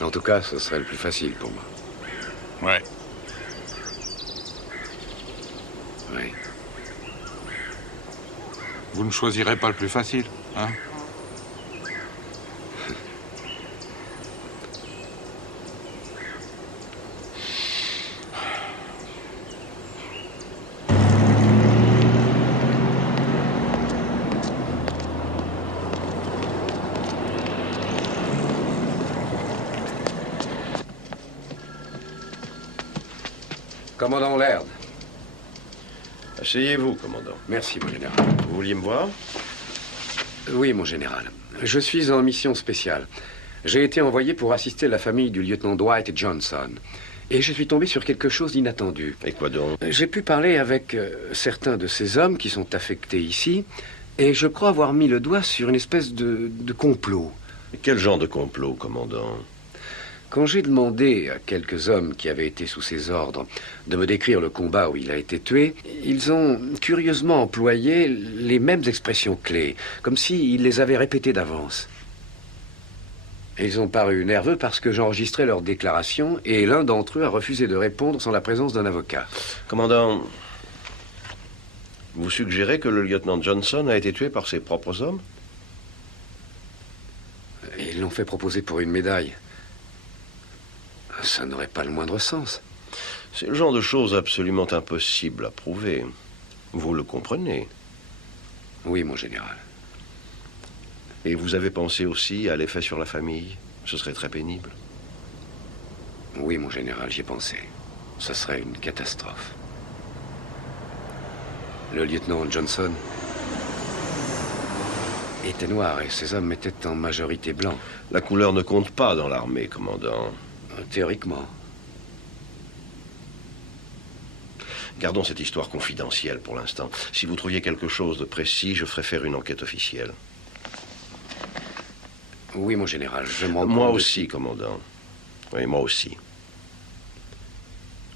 En tout cas, ce serait le plus facile pour moi. Ouais. Oui. Vous ne choisirez pas le plus facile, hein? Commandant Laird. Asseyez-vous, commandant. Merci, mon général. Vous vouliez me voir? Oui, mon général. Je suis en mission spéciale. J'ai été envoyé pour assister la famille du lieutenant Dwight Johnson. Et je suis tombé sur quelque chose d'inattendu. Et quoi donc? J'ai pu parler avec certains de ces hommes qui sont affectés ici, et je crois avoir mis le doigt sur une espèce de complot. Quel genre de complot, commandant? Quand j'ai demandé à quelques hommes qui avaient été sous ses ordres de me décrire le combat où il a été tué, ils ont curieusement employé les mêmes expressions clés, comme s'ils les avaient répétées d'avance. Ils ont paru nerveux parce que j'enregistrais leurs déclarations et l'un d'entre eux a refusé de répondre sans la présence d'un avocat. Commandant, vous suggérez que le lieutenant Johnson a été tué par ses propres hommes? Ils l'ont fait proposer pour une médaille. Ça n'aurait pas le moindre sens. C'est le genre de choses absolument impossible à prouver. Vous le comprenez? Oui, mon général. Et vous avez pensé aussi à l'effet sur la famille? Ce serait très pénible. Oui, mon général, j'y ai pensé. Ce serait une catastrophe. Le lieutenant Johnson était noir et ses hommes étaient en majorité blancs. La couleur ne compte pas dans l'armée, commandant. Théoriquement. Gardons cette histoire confidentielle pour l'instant. Si vous trouviez quelque chose de précis, je ferai faire une enquête officielle. Oui, mon général, je m'en... Moi aussi, commandant. Oui, moi aussi.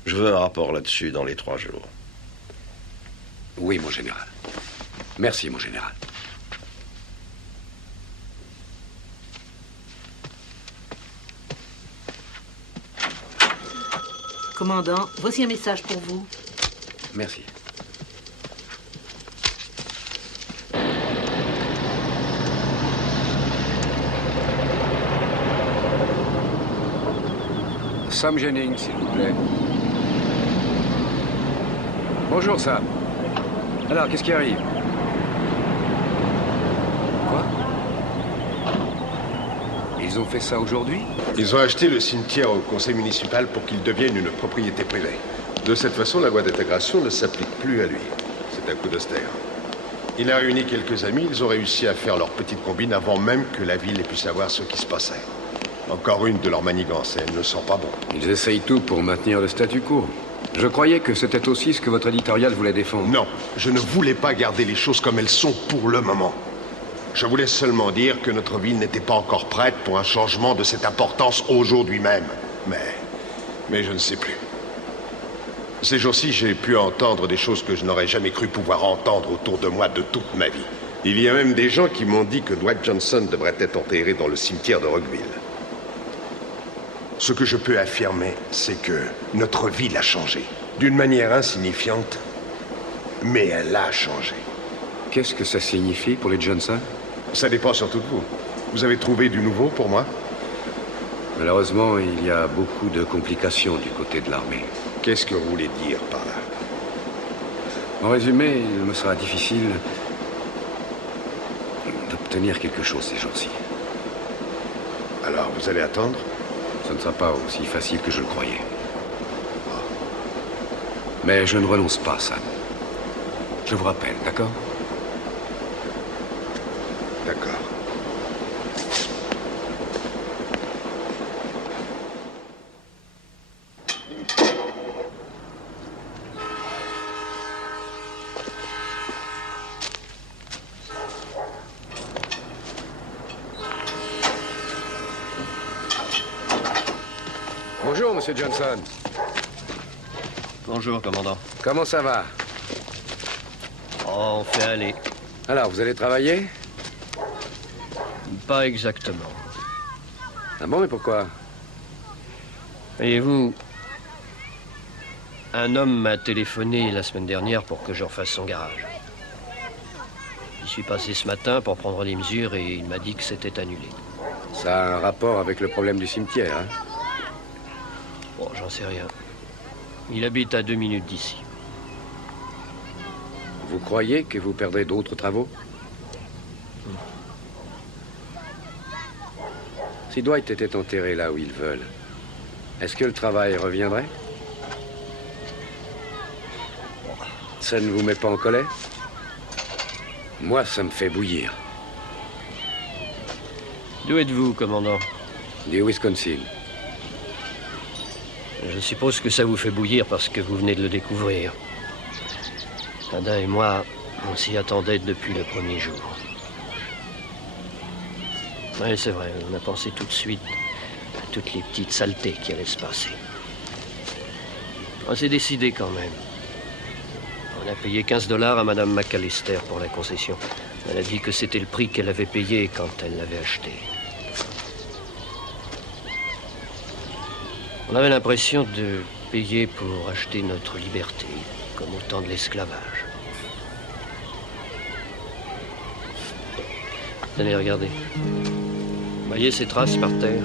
Je veux un rapport là-dessus dans les 3 jours. Oui, mon général. Merci, mon général. Commandant, voici un message pour vous. Merci. Sam Jennings, s'il vous plaît. Bonjour, Sam. Alors, qu'est-ce qui arrive? Ils ont fait ça aujourd'hui? Ils ont acheté le cimetière au conseil municipal pour qu'il devienne une propriété privée. De cette façon, la loi d'intégration ne s'applique plus à lui. C'est un coup d'austère. Il a réuni quelques amis, ils ont réussi à faire leur petite combine avant même que la ville ait pu savoir ce qui se passait. Encore une de leurs manigances, et elle ne sent pas bon. Ils essayent tout pour maintenir le statu quo. Je croyais que c'était aussi ce que votre éditorial voulait défendre. Non, je ne voulais pas garder les choses comme elles sont pour le moment. Je voulais seulement dire que notre ville n'était pas encore prête pour un changement de cette importance aujourd'hui même. Mais je ne sais plus. Ces jours-ci, j'ai pu entendre des choses que je n'aurais jamais cru pouvoir entendre autour de moi de toute ma vie. Il y a même des gens qui m'ont dit que Dwight Johnson devrait être enterré dans le cimetière de Rockville. Ce que je peux affirmer, c'est que notre ville a changé. D'une manière insignifiante, mais elle a changé. Qu'est-ce que ça signifie pour les Johnson? Ça dépend surtout de vous. Vous avez trouvé du nouveau pour moi? Malheureusement, il y a beaucoup de complications du côté de l'armée. Qu'est-ce que vous voulez dire par là? En résumé, il me sera difficile d'obtenir quelque chose ces jours-ci. Alors, vous allez attendre? Ce ne sera pas aussi facile que je le croyais. Mais je ne renonce pas, Sam. Je vous rappelle, d'accord? D'accord. Bonjour, Monsieur Johnson. Bonjour, commandant. Comment ça va? Oh, on fait aller. Alors, vous allez travailler? Pas exactement. Ah bon, mais pourquoi? Voyez-vous, un homme m'a téléphoné la semaine dernière pour que je refasse son garage. J'y suis passé ce matin pour prendre les mesures et il m'a dit que c'était annulé. Ça a un rapport avec le problème du cimetière, hein? Bon, j'en sais rien. Il habite à 2 minutes d'ici. Vous croyez que vous perdrez d'autres travaux? Si Dwight était enterré là où ils veulent, est-ce que le travail reviendrait? Ça ne vous met pas en colère? Moi, ça me fait bouillir. D'où êtes-vous, commandant? Du Wisconsin. Je suppose que ça vous fait bouillir parce que vous venez de le découvrir. Ada et moi, on s'y attendait depuis le premier jour. Oui, c'est vrai, on a pensé tout de suite à toutes les petites saletés qui allaient se passer. On s'est décidé quand même. On a payé 15 $ à Madame McAllister pour la concession. Elle a dit que c'était le prix qu'elle avait payé quand elle l'avait acheté. On avait l'impression de payer pour acheter notre liberté, comme au temps de l'esclavage. Tenez, regardez. Vous voyez ces traces par terre?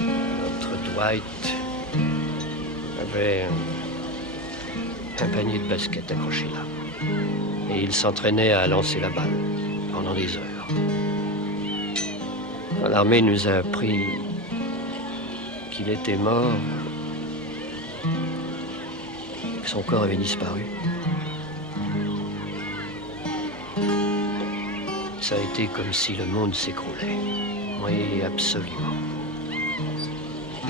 Notre Dwight avait un panier de basket accroché là. Et il s'entraînait à lancer la balle pendant des heures. L'armée nous a appris qu'il était mort, que son corps avait disparu. Ça a été comme si le monde s'écroulait. Oui, absolument.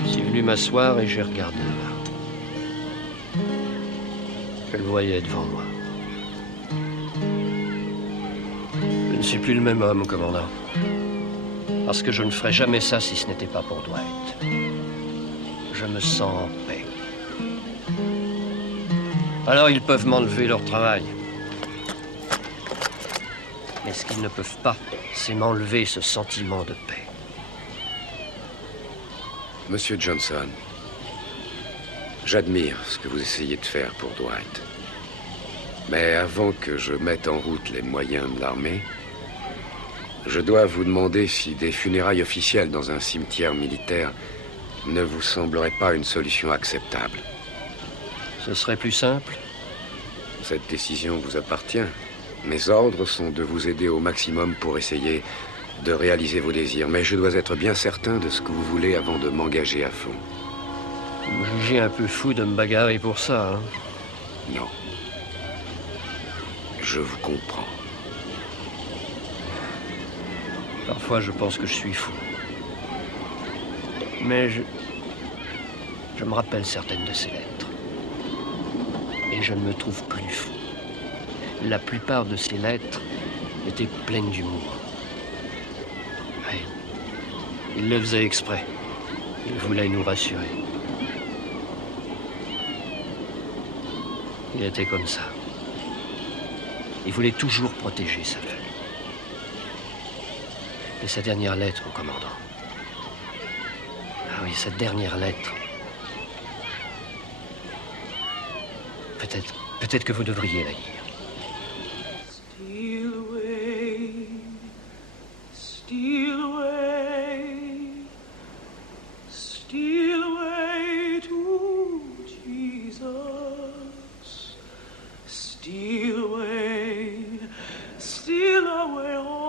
Je suis venu m'asseoir et j'ai regardé là. Je le voyais devant moi. Je ne suis plus le même homme, commandant. Parce que je ne ferais jamais ça si ce n'était pas pour Dwight. Je me sens en paix. Alors ils peuvent m'enlever leur travail. Mais ce qu'ils ne peuvent pas, c'est m'enlever ce sentiment de paix. Monsieur Johnson, j'admire ce que vous essayez de faire pour Dwight. Mais avant que je mette en route les moyens de l'armée, je dois vous demander si des funérailles officielles dans un cimetière militaire ne vous sembleraient pas une solution acceptable. Ce serait plus simple? Cette décision vous appartient. Mes ordres sont de vous aider au maximum pour essayer de réaliser vos désirs, mais je dois être bien certain de ce que vous voulez avant de m'engager à fond. Vous me jugez un peu fou de me bagarrer pour ça, hein? Non. Je vous comprends. Parfois, je pense que je suis fou. Mais je me rappelle certaines de ces lettres. Et je ne me trouve plus fou. La plupart de ces lettres étaient pleines d'humour. Oui. Il le faisait exprès. Il voulait nous rassurer. Il était comme ça. Il voulait toujours protéger sa famille. Et sa dernière lettre au commandant. Ah oui, cette dernière lettre. Peut-être que vous devriez la lire. Steal away, steal away, steal away to Jesus. Steal away home.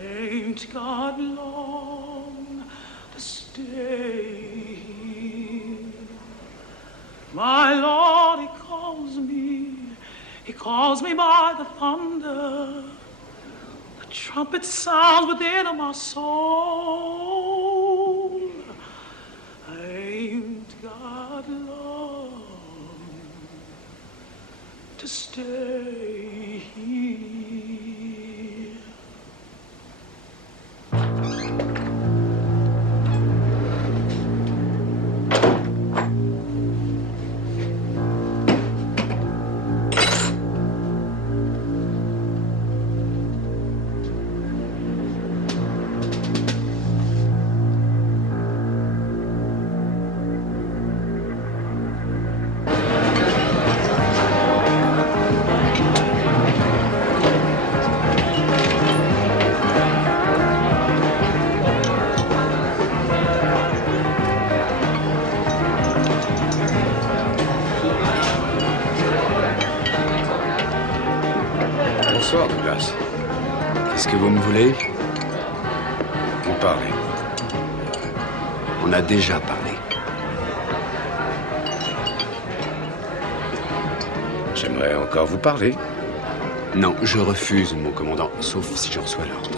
Ain't got long to stay. My Lord, He calls me by the thunder. The trumpet sounds within my soul. I ain't got long to stay here. Bonsoir, Douglas. Qu'est-ce que vous me voulez? Vous parlez. On a déjà parlé. J'aimerais encore vous parler. Non, je refuse, mon commandant, sauf si je reçois l'ordre.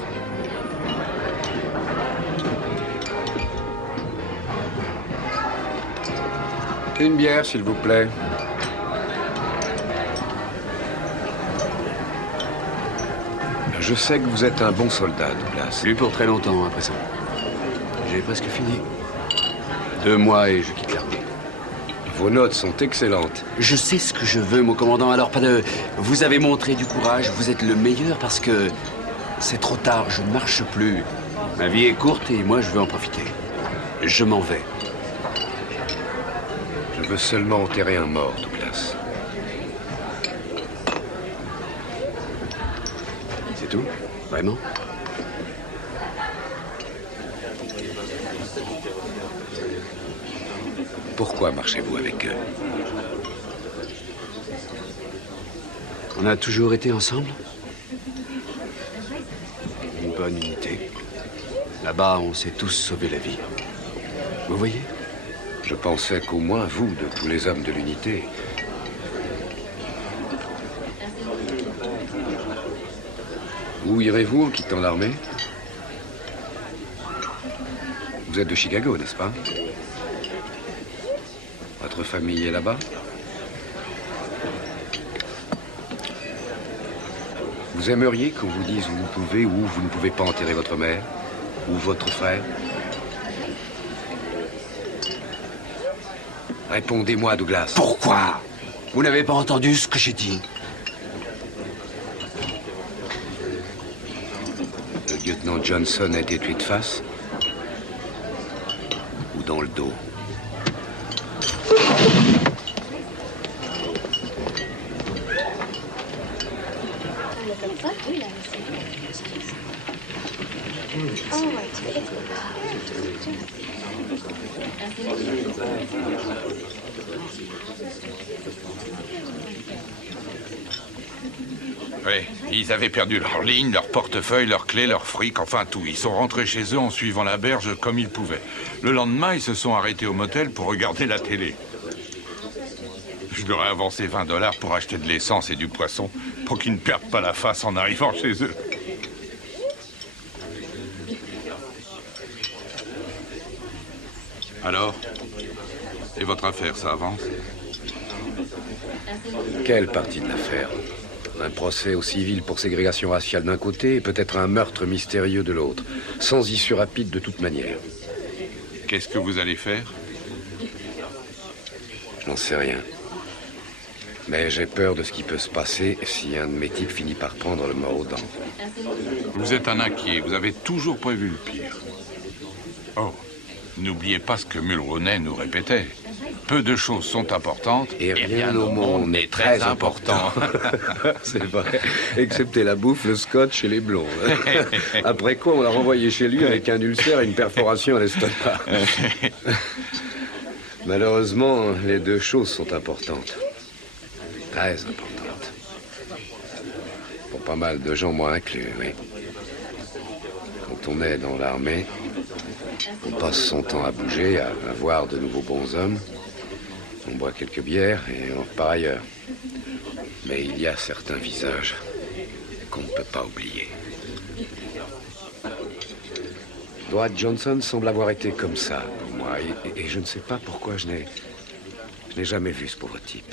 Une bière, s'il vous plaît. Je sais que vous êtes un bon soldat, Douglas. Plus pour très longtemps, à présent. J'ai presque fini. 2 mois et je quitte l'armée. Vos notes sont excellentes. Je sais ce que je veux, mon commandant, alors pas de... Vous avez montré du courage, vous êtes le meilleur parce que... C'est trop tard, je ne marche plus. Ma vie est courte et moi je veux en profiter. Je m'en vais. Je veux seulement enterrer un mort, Douglas. C'est tout? Vraiment? Pourquoi marchez-vous avec eux? On a toujours été ensemble. Une bonne unité. Là-bas, on s'est tous sauvé la vie. Vous voyez? Je pensais qu'au moins vous, de tous les hommes de l'unité... Où irez-vous en quittant l'armée? Vous êtes de Chicago, n'est-ce pas? Votre famille est là-bas? Vous aimeriez qu'on vous dise où vous pouvez ou où vous ne pouvez pas enterrer votre mère? Ou votre frère? Répondez-moi, Douglas. Pourquoi? Vous n'avez pas entendu ce que j'ai dit? Le lieutenant Johnson a été tué de face? Ou dans le dos? Oui, ils avaient perdu leur ligne, leur portefeuille, leurs clés, leur fric, enfin tout. Ils sont rentrés chez eux en suivant la berge comme ils pouvaient. Le lendemain, ils se sont arrêtés au motel pour regarder la télé. Je leur ai avancé 20 $ pour acheter de l'essence et du poisson, pour qu'ils ne perdent pas la face en arrivant chez eux. Alors? Et votre affaire, ça avance? Quelle partie de l'affaire? Un procès au civil pour ségrégation raciale d'un côté et peut-être un meurtre mystérieux de l'autre, sans issue rapide de toute manière. Qu'est-ce que vous allez faire? Je n'en sais rien. Mais j'ai peur de ce qui peut se passer si un de mes types finit par prendre le mort aux dents. Vous êtes un inquiet, vous avez toujours prévu le pire. Oh, n'oubliez pas ce que Mulroney nous répétait. Peu de choses sont importantes et rien au monde n'est très important. C'est vrai, excepté la bouffe, le scotch et les blondes. Après quoi, on l'a renvoyé chez lui avec un ulcère et une perforation à l'estomac. Malheureusement, les deux choses sont importantes. Très importantes. Pour pas mal de gens, moi inclus, oui. Quand on est dans l'armée, on passe son temps à bouger, à voir de nouveaux bonshommes. On boit quelques bières et on repart ailleurs. Mais il y a certains visages qu'on ne peut pas oublier. Dwight Johnson semble avoir été comme ça pour moi. Et je ne sais pas pourquoi je n'ai jamais vu ce pauvre type.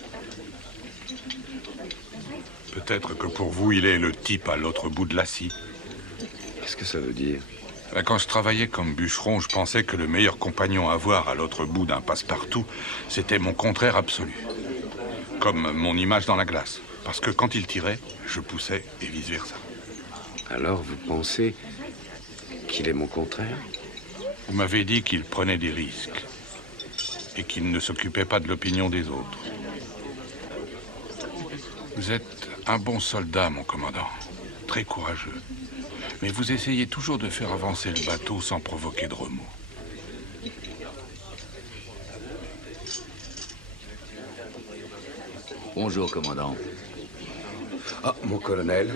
Peut-être que pour vous, il est le type à l'autre bout de la scie. Qu'est-ce que ça veut dire? Quand je travaillais comme bûcheron, je pensais que le meilleur compagnon à avoir à l'autre bout d'un passe-partout, c'était mon contraire absolu. Comme mon image dans la glace. Parce que quand il tirait, je poussais et vice-versa. Alors vous pensez qu'il est mon contraire? Vous m'avez dit qu'il prenait des risques. Et qu'il ne s'occupait pas de l'opinion des autres. Vous êtes un bon soldat, mon commandant. Très courageux. Mais vous essayez toujours de faire avancer le bateau sans provoquer de remous. Bonjour, commandant. Ah, mon colonel.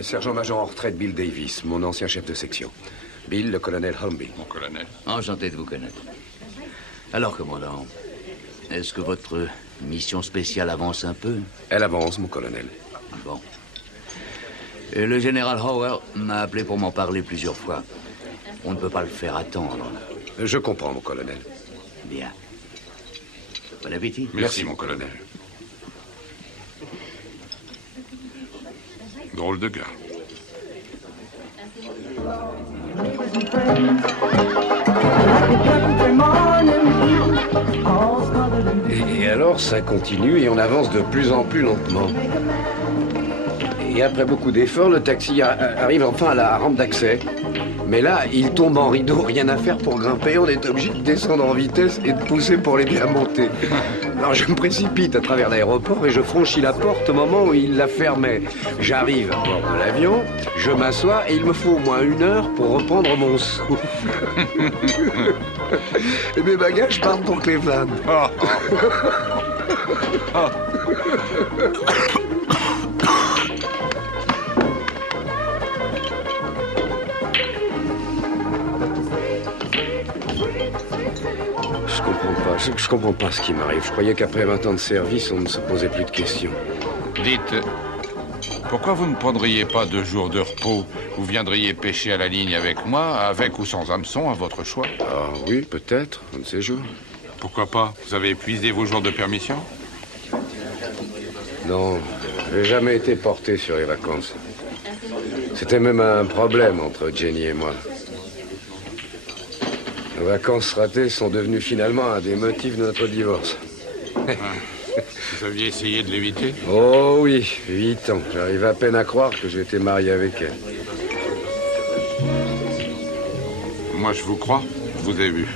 Sergent-major en retraite Bill Davis, mon ancien chef de section. Bill, le colonel Holmby. Mon colonel. Enchanté de vous connaître. Alors, commandant, est-ce que votre mission spéciale avance un peu? Elle avance, mon colonel. Bon. Et le général Howard m'a appelé pour m'en parler plusieurs fois. On ne peut pas le faire attendre. Je comprends, mon colonel. Bien. Bon appétit. Merci, mon colonel. Drôle de gars. Et alors, ça continue et on avance de plus en plus lentement. Et après beaucoup d'efforts, le taxi arrive enfin à la rampe d'accès. Mais là, il tombe en rideau, rien à faire pour grimper. On est obligé de descendre en vitesse et de pousser pour l'aider à monter. Alors je me précipite à travers l'aéroport et je franchis la porte au moment où il la fermait. J'arrive à bord de l'avion, je m'assois et il me faut au moins 1 heure pour reprendre mon souffle. Et mes bagages partent pour Cleveland. Je comprends pas ce qui m'arrive. Je croyais qu'après 20 ans de service, on ne se posait plus de questions. Dites, pourquoi vous ne prendriez pas 2 jours de repos? Vous viendriez pêcher à la ligne avec moi, avec ou sans hameçon, à votre choix? Ah oui, peut-être, un de ces jours. Pourquoi pas? Vous avez épuisé vos jours de permission? Non, j'ai jamais été porté sur les vacances. C'était même un problème entre Jenny et moi. Nos vacances ratées sont devenues finalement un des motifs de notre divorce. Vous aviez essayé de l'éviter? Oh oui, 8 ans. J'arrive à peine à croire que j'étais marié avec elle. Moi, je vous crois. Je vous ai vu.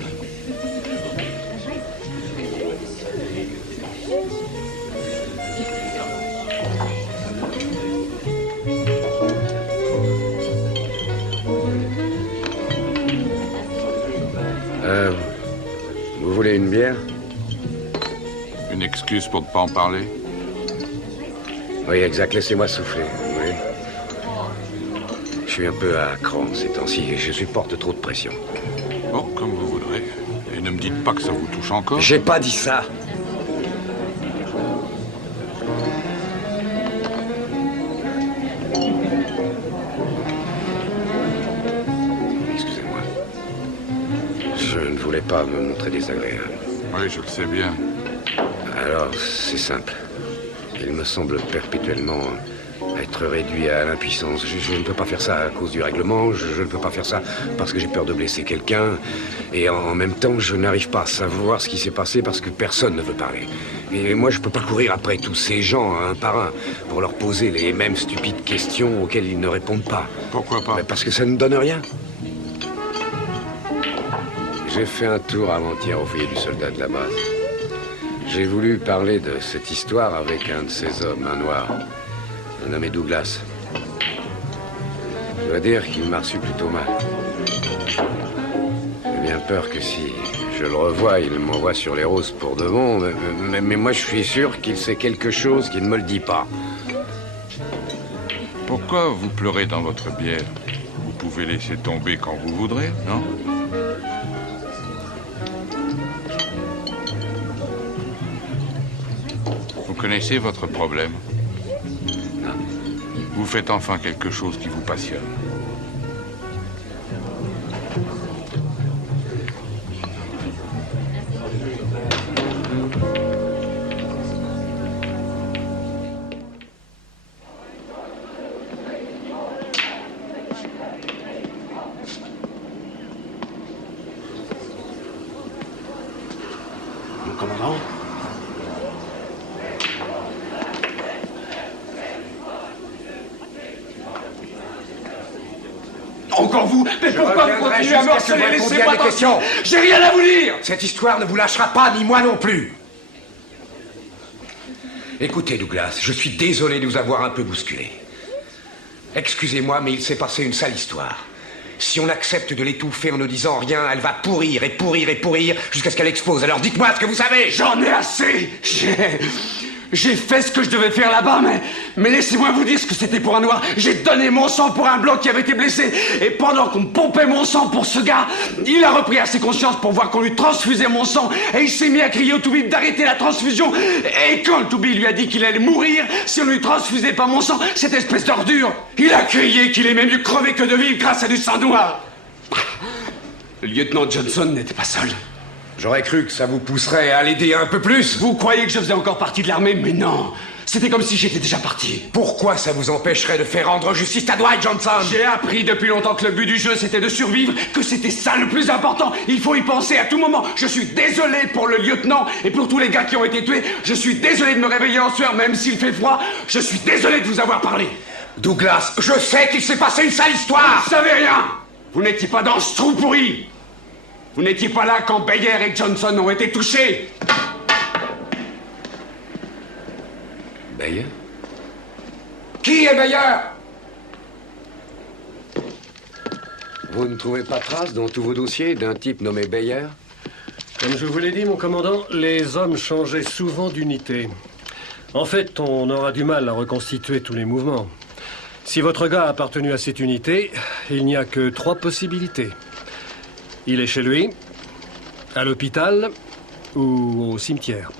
Vous voulez une bière? Une excuse pour ne pas en parler? Oui, exact. Laissez-moi souffler. Oui. suis un peu à cran ces temps-ci et je supporte trop de pression. Bon, comme vous voudrez. Et ne me dites pas que ça vous touche encore. J'ai pas dit ça. Excusez-moi. Je ne voulais pas me montrer désagréable. Oui, je le sais bien. Alors, c'est simple. Il me semble perpétuellement être réduit à l'impuissance. Je ne peux pas faire ça à cause du règlement, je ne peux pas faire ça parce que j'ai peur de blesser quelqu'un. Et en même temps, je n'arrive pas à savoir ce qui s'est passé parce que personne ne veut parler. Et moi, je ne peux pas courir après tous ces gens, un par un, pour leur poser les mêmes stupides questions auxquelles ils ne répondent pas. Pourquoi pas? Parce que ça ne donne rien. J'ai fait un tour avant-hier au foyer du soldat de la base. J'ai voulu parler de cette histoire avec un de ces hommes, un noir, nommé Douglas. Je dois dire qu'il m'a reçu plutôt mal. J'ai bien peur que si je le revois, il m'envoie sur les roses pour de bon, mais moi je suis sûr qu'il sait quelque chose qu'il ne me le dit pas. Pourquoi vous pleurez dans votre bière? Vous pouvez laisser tomber quand vous voudrez, non? Vous connaissez votre problème? Vous faites enfin quelque chose qui vous passionne. Mon commandant? Encore vous? Mais pourquoi vous continuez à me harceler? Laissez-moi partir. J'ai rien à vous dire. Cette histoire ne vous lâchera pas, ni moi non plus. Écoutez, Douglas, je suis désolé de vous avoir un peu bousculé. Excusez-moi, mais il s'est passé une sale histoire. Si on accepte de l'étouffer en ne disant rien, elle va pourrir et pourrir et pourrir jusqu'à ce qu'elle explose. Alors dites-moi ce que vous savez. J'en ai assez. J'ai fait ce que je devais faire là-bas, mais laissez-moi vous dire ce que c'était pour un noir. J'ai donné mon sang pour un blanc qui avait été blessé. Et pendant qu'on pompait mon sang pour ce gars, il a repris assez conscience pour voir qu'on lui transfusait mon sang. Et il s'est mis à crier au Toubib d'arrêter la transfusion. Et quand le Toubib lui a dit qu'il allait mourir si on lui transfusait pas mon sang, cette espèce d'ordure, il a crié qu'il aimait mieux crever que de vivre grâce à du sang noir. Le lieutenant Johnson n'était pas seul. J'aurais cru que ça vous pousserait à l'aider un peu plus. Vous croyez que je faisais encore partie de l'armée? Mais non. C'était comme si j'étais déjà parti. Pourquoi ça vous empêcherait de faire rendre justice à Dwight Johnson? J'ai appris depuis longtemps que le but du jeu c'était de survivre, que c'était ça le plus important. Il faut y penser à tout moment. Je suis désolé pour le lieutenant et pour tous les gars qui ont été tués. Je suis désolé de me réveiller en sueur même s'il fait froid. Je suis désolé de vous avoir parlé. Douglas, je sais qu'il s'est passé une sale histoire. Vous savez rien. Vous n'étiez pas dans ce trou pourri. Vous n'étiez pas là quand Bayer et Johnson ont été touchés. Bayer? Qui est Bayer? Vous ne trouvez pas trace dans tous vos dossiers d'un type nommé Bayer? Comme je vous l'ai dit, mon commandant, les hommes changeaient souvent d'unité. En fait, on aura du mal à reconstituer tous les mouvements. Si votre gars a appartenu à cette unité, il n'y a que 3 possibilités. Il est chez lui, à l'hôpital ou au cimetière.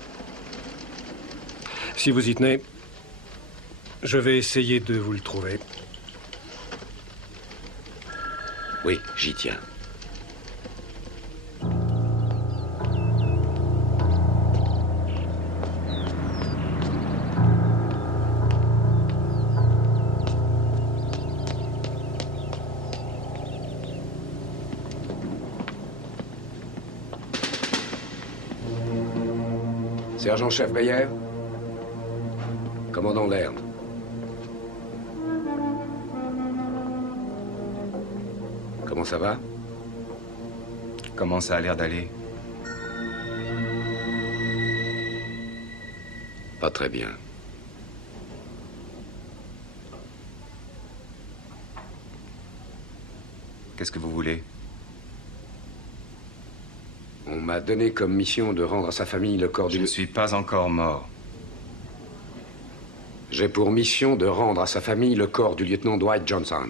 Si vous y tenez, je vais essayer de vous le trouver. Oui, j'y tiens. Sergent-chef Bayer, commandant Lern. Comment ça va? Comment ça a l'air d'aller? Pas très bien. Qu'est-ce que vous voulez? On m'a donné comme mission de rendre à sa famille le corps du... Je ne suis pas encore mort. J'ai pour mission de rendre à sa famille le corps du lieutenant Dwight Johnson.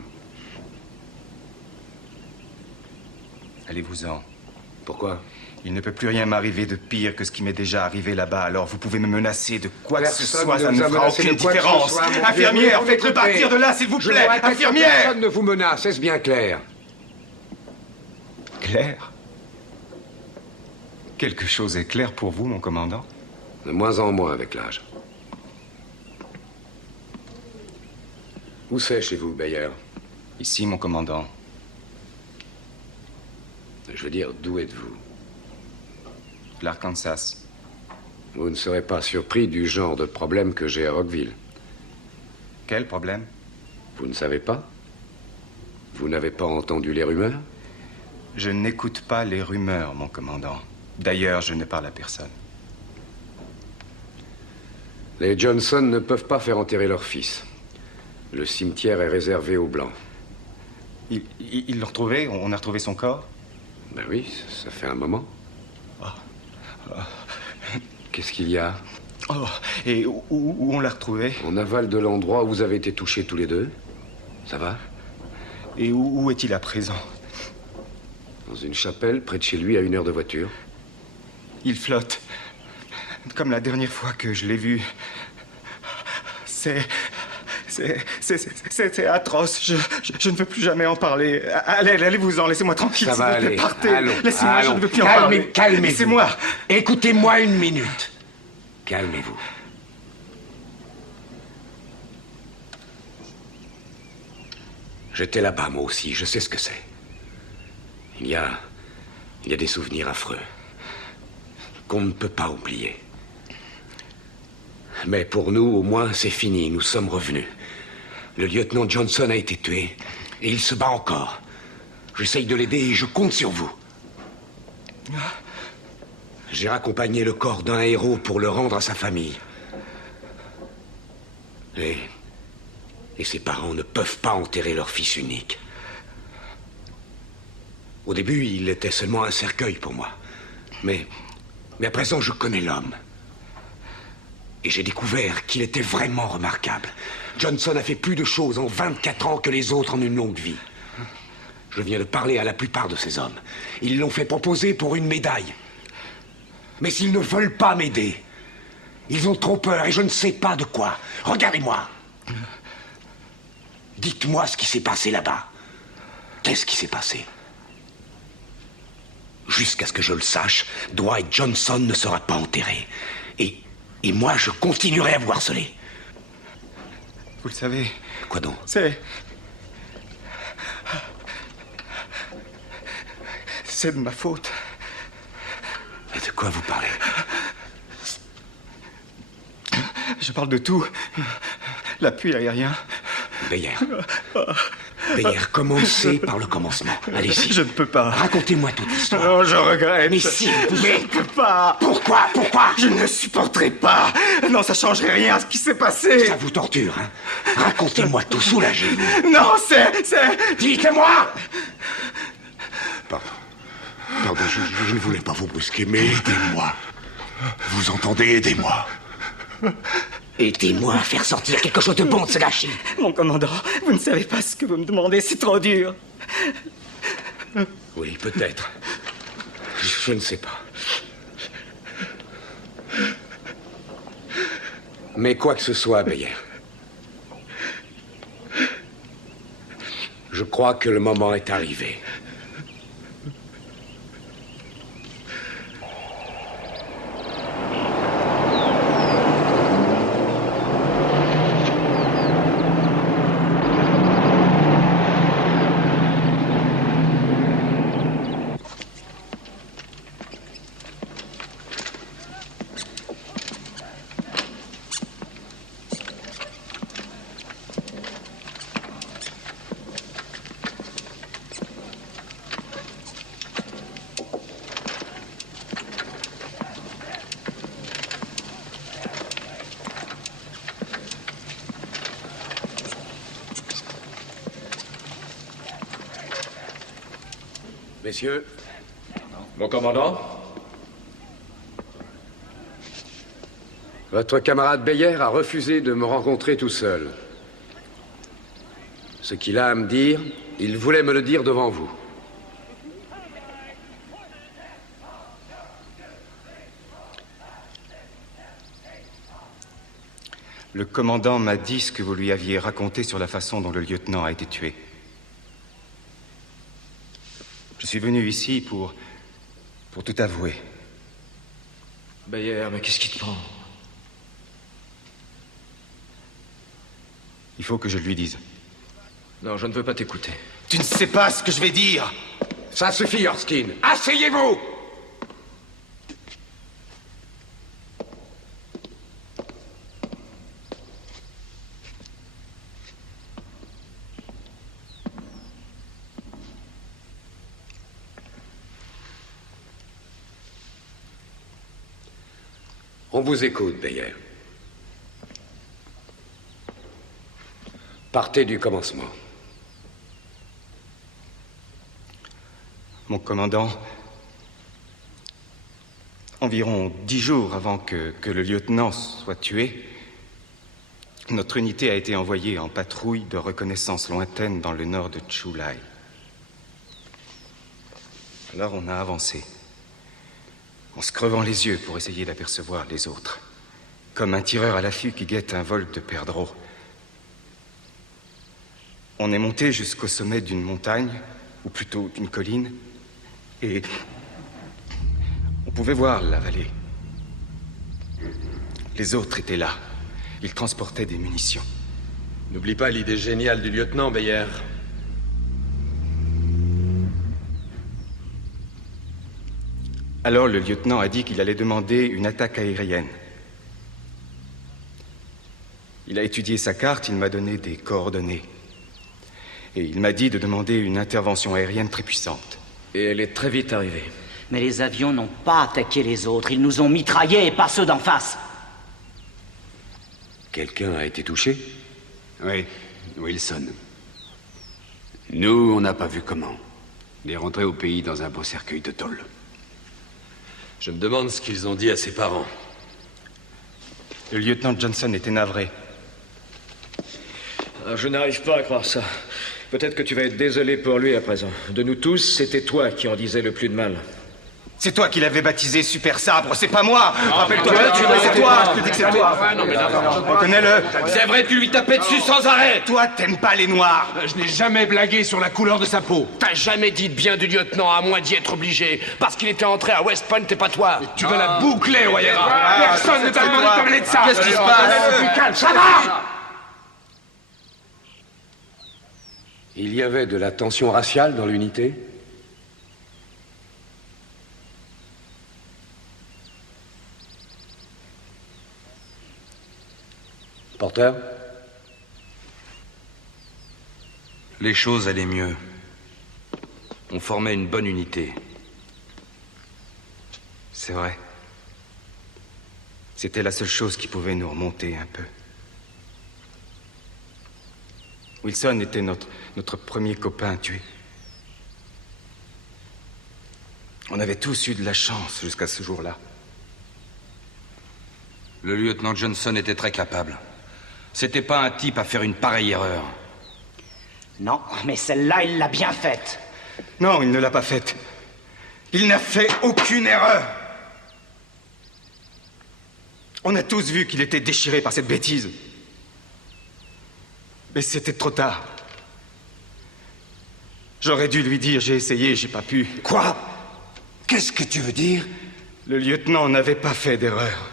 Allez-vous-en. Pourquoi? Il ne peut plus rien m'arriver de pire que ce qui m'est déjà arrivé là-bas, alors vous pouvez me menacer de quoi que ce Personne soit, ça ne ne vous a fera menacé de aucune quoi que ce différence. soit, mon vieux. Infirmière, Oui, faites-le écoutez, partir de là, s'il vous je plaît. vous répète que Infirmière! personne ne vous menace, est-ce bien clair? Clair? Quelque chose est clair pour vous, mon commandant? De moins en moins avec l'âge. Où c'est chez vous, Bayer? Ici, mon commandant. Je veux dire, d'où êtes-vous? L'Arkansas. Vous ne serez pas surpris du genre de problème que j'ai à Rockville. Quel problème? Vous ne savez pas? Vous n'avez pas entendu les rumeurs? Je n'écoute pas les rumeurs, mon commandant. D'ailleurs, je ne parle à personne. Les Johnson ne peuvent pas faire enterrer leur fils. Le cimetière est réservé aux Blancs. Ils l'ont retrouvé? On a retrouvé son corps? Ben oui, ça fait un moment. Qu'est-ce qu'il y a? Oh, et où on l'a retrouvé? En aval de l'endroit où vous avez été touchés tous les deux. Ça va? Et où est-il à présent? Dans une chapelle, près de chez lui, à 1 heure de voiture. Il flotte. Comme la dernière fois que je l'ai vu. C'est atroce. Je ne veux plus jamais en parler. Allez-vous-en, laissez-moi tranquille. Ça va aller. Partez. Allons, Laissez-moi, je allons. ne veux plus en parler. Calmez-vous. Laissez-moi. Écoutez-moi 1 minute. Calmez-vous. J'étais là-bas, moi aussi. Je sais ce que c'est. Il y a des souvenirs affreux qu'on ne peut pas oublier. Mais pour nous, au moins, c'est fini. Nous sommes revenus. Le lieutenant Johnson a été tué. Et il se bat encore. J'essaye de l'aider et je compte sur vous. J'ai raccompagné le corps d'un héros pour le rendre à sa famille. Et ses parents ne peuvent pas enterrer leur fils unique. Au début, il était seulement un cercueil pour moi. Mais à présent, je connais l'homme. Et j'ai découvert qu'il était vraiment remarquable. Johnson a fait plus de choses en 24 ans que les autres en une longue vie. Je viens de parler à la plupart de ces hommes. Ils l'ont fait proposer pour une médaille. Mais s'ils ne veulent pas m'aider, ils ont trop peur et je ne sais pas de quoi. Regardez-moi. Dites-moi ce qui s'est passé là-bas. Qu'est-ce qui s'est passé? Jusqu'à ce que je le sache, Dwight Johnson ne sera pas enterré. Et moi, je continuerai à vous harceler. Vous le savez. Quoi donc? C'est de ma faute. Et de quoi vous parlez? Je parle de tout. L'appui aérien. Bayer. Bayer, commencez par le commencement. Allez-y. Je ne peux pas. Racontez-moi toute l'histoire. Non, je regrette. Mais si, vous Je ne peux pas. Pourquoi? Je ne supporterai pas. Non, ça changerait rien à ce qui s'est passé. Ça vous torture, hein? Racontez-moi tout, soulagez-vous. Non, c'est... Dites-moi! Pardon, je ne voulais pas vous brusquer, mais aidez-moi. Vous entendez? Aidez-moi. Aidez-moi à faire sortir quelque chose de bon de ce gâchis. Mon commandant, vous ne savez pas ce que vous me demandez, c'est trop dur. Oui, peut-être. Je ne sais pas. Mais quoi que ce soit, Bayer, je crois que le moment est arrivé. Messieurs. Mon commandant? Votre camarade Bayer a refusé de me rencontrer tout seul. Ce qu'il a à me dire, il voulait me le dire devant vous. Le commandant m'a dit ce que vous lui aviez raconté sur la façon dont le lieutenant a été tué. Je suis venu ici pour tout avouer. Bayer, mais qu'est-ce qui te prend? Il faut que je lui dise. Non, je ne veux pas t'écouter. Tu ne sais pas ce que je vais dire. Ça suffit, Erskine. Asseyez-vous! On vous écoute, Bayer. Partez du commencement. Mon commandant, environ 10 jours avant que le lieutenant soit tué, notre unité a été envoyée en patrouille de reconnaissance lointaine dans le nord de Chulai. Alors on a avancé, en se crevant les yeux pour essayer d'apercevoir les autres, comme un tireur à l'affût qui guette un vol de perdreaux. On est monté jusqu'au sommet d'une montagne, ou plutôt d'une colline, et on pouvait voir la vallée. Les autres étaient là. Ils transportaient des munitions. N'oublie pas l'idée géniale du lieutenant, Bayer. Alors le lieutenant a dit qu'il allait demander une attaque aérienne. Il a étudié sa carte, il m'a donné des coordonnées. Et il m'a dit de demander une intervention aérienne très puissante. Et elle est très vite arrivée. Mais les avions n'ont pas attaqué les autres. Ils nous ont mitraillés et pas ceux d'en face. Quelqu'un a été touché? Oui, Wilson. Nous, on n'a pas vu comment. Il est rentré au pays dans un beau cercueil de tôle. Je me demande ce qu'ils ont dit à ses parents. Le lieutenant Johnson était navré. Je n'arrive pas à croire ça. Peut-être que tu vas être désolé pour lui à présent. De nous tous, c'était toi qui en disais le plus de mal. C'est toi qui l'avais baptisé Super Sabre, c'est pas moi. Rappelle-toi, c'est toi. Je te dis que c'est toi. Reconnais-le. C'est vrai, tu lui tapais dessus sans arrêt. Toi, t'aimes pas les noirs. Je n'ai jamais blagué sur la couleur de sa peau. T'as jamais dit de bien du lieutenant, à moins d'y être obligé. Parce qu'il était entré à West Point et pas toi. Tu veux la boucler, Wayera. Personne ne t'a demandé de parler de ça. Qu'est-ce qui se passe? Ça va? Il y avait de la tension raciale dans l'unité? Porter? Les choses allaient mieux. On formait une bonne unité. C'est vrai. C'était la seule chose qui pouvait nous remonter un peu. Wilson était notre premier copain tué. On avait tous eu de la chance jusqu'à ce jour-là. Le lieutenant Johnson était très capable. C'était pas un type à faire une pareille erreur. Non, mais celle-là, il l'a bien faite. Non, il ne l'a pas faite. Il n'a fait aucune erreur. On a tous vu qu'il était déchiré par cette bêtise. Mais c'était trop tard. J'aurais dû lui dire, j'ai essayé, j'ai pas pu. Quoi? Qu'est-ce que tu veux dire? Le lieutenant n'avait pas fait d'erreur.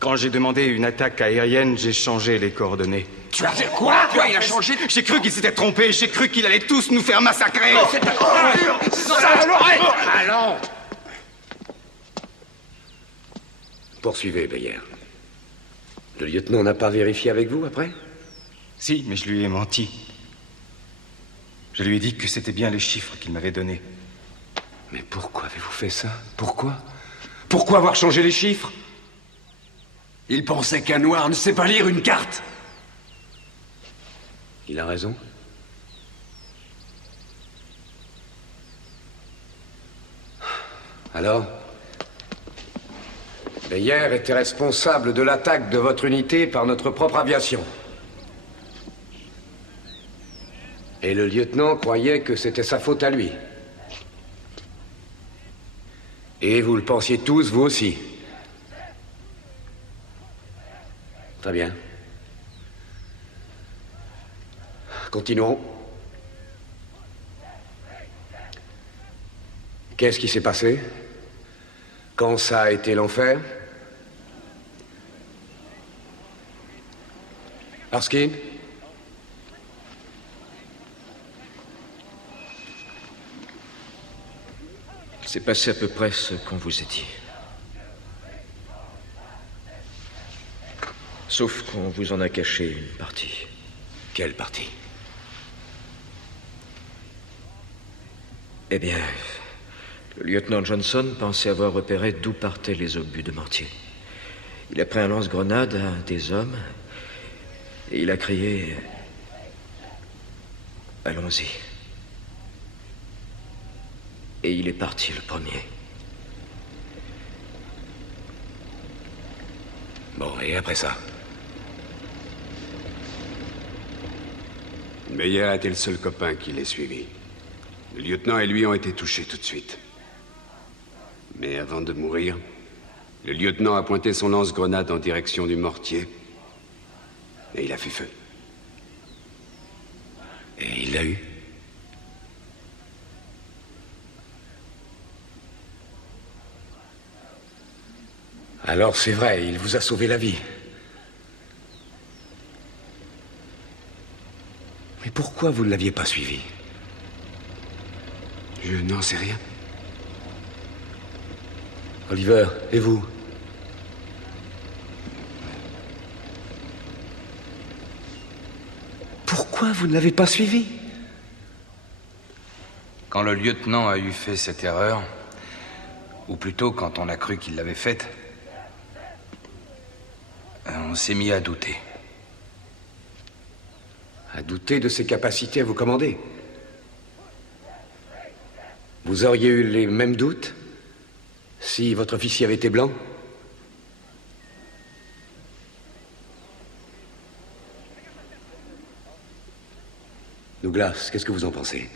Quand j'ai demandé une attaque aérienne, j'ai changé les coordonnées. Tu as fait quoi? Quoi, il a changé? J'ai cru qu'il s'était trompé, j'ai cru qu'il allait tous nous faire massacrer. Oh, c'est Allons! Poursuivez, Bayer. Le lieutenant n'a pas vérifié avec vous après? Si, mais je lui ai menti. Je lui ai dit que c'était bien les chiffres qu'il m'avait donnés. Mais pourquoi avez-vous fait ça? Pourquoi? Pourquoi avoir changé les chiffres? Il pensait qu'un noir ne sait pas lire une carte. Il a raison. Alors? Bayer était responsable de l'attaque de votre unité par notre propre aviation. Et le lieutenant croyait que c'était sa faute à lui. Et vous le pensiez tous, vous aussi. Très bien. Continuons. Qu'est-ce qui s'est passé? Quand ça a été l'enfer? Arskin? C'est passé à peu près ce qu'on vous a dit. Sauf qu'on vous en a caché une partie. Quelle partie? Eh bien, le lieutenant Johnson pensait avoir repéré d'où partaient les obus de mortier. Il a pris un lance-grenade à un des hommes et il a crié « Allons-y ». Et il est parti le premier. Bon, et après ça? Meyer a été le seul copain qui l'ait suivi. Le lieutenant et lui ont été touchés tout de suite. Mais avant de mourir, le lieutenant a pointé son lance-grenade en direction du mortier. Et il a fait feu. Et il l'a eu? Alors c'est vrai, il vous a sauvé la vie. Mais pourquoi vous ne l'aviez pas suivi? Je n'en sais rien. Oliver, et vous? Pourquoi vous ne l'avez pas suivi? Quand le lieutenant a eu fait cette erreur, ou plutôt quand on a cru qu'il l'avait faite, on s'est mis à douter. À douter de ses capacités à vous commander? Vous auriez eu les mêmes doutes si votre officier avait été blanc? Douglas, qu'est-ce que vous en pensez?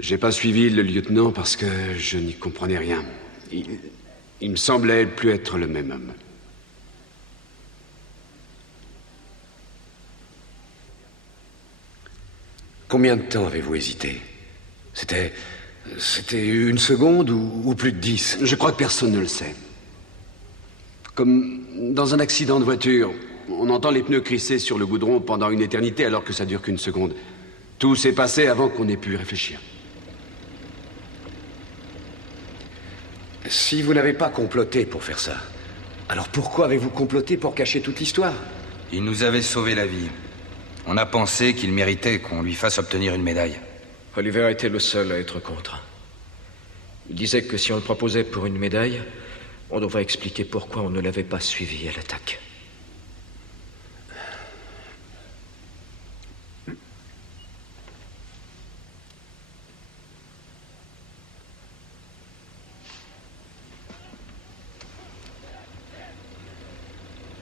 J'ai pas suivi le lieutenant parce que je n'y comprenais rien. Il me semblait plus être le même homme. Combien de temps avez-vous hésité? C'était une seconde ou plus de 10? Je crois que personne ne le sait. Comme dans un accident de voiture, on entend les pneus crisser sur le goudron pendant une éternité alors que ça dure qu'une seconde. Tout s'est passé avant qu'on ait pu réfléchir. Si vous n'avez pas comploté pour faire ça, alors pourquoi avez-vous comploté pour cacher toute l'histoire? Il nous avait sauvé la vie. On a pensé qu'il méritait qu'on lui fasse obtenir une médaille. Oliver était le seul à être contre. Il disait que si on le proposait pour une médaille, on devrait expliquer pourquoi on ne l'avait pas suivi à l'attaque.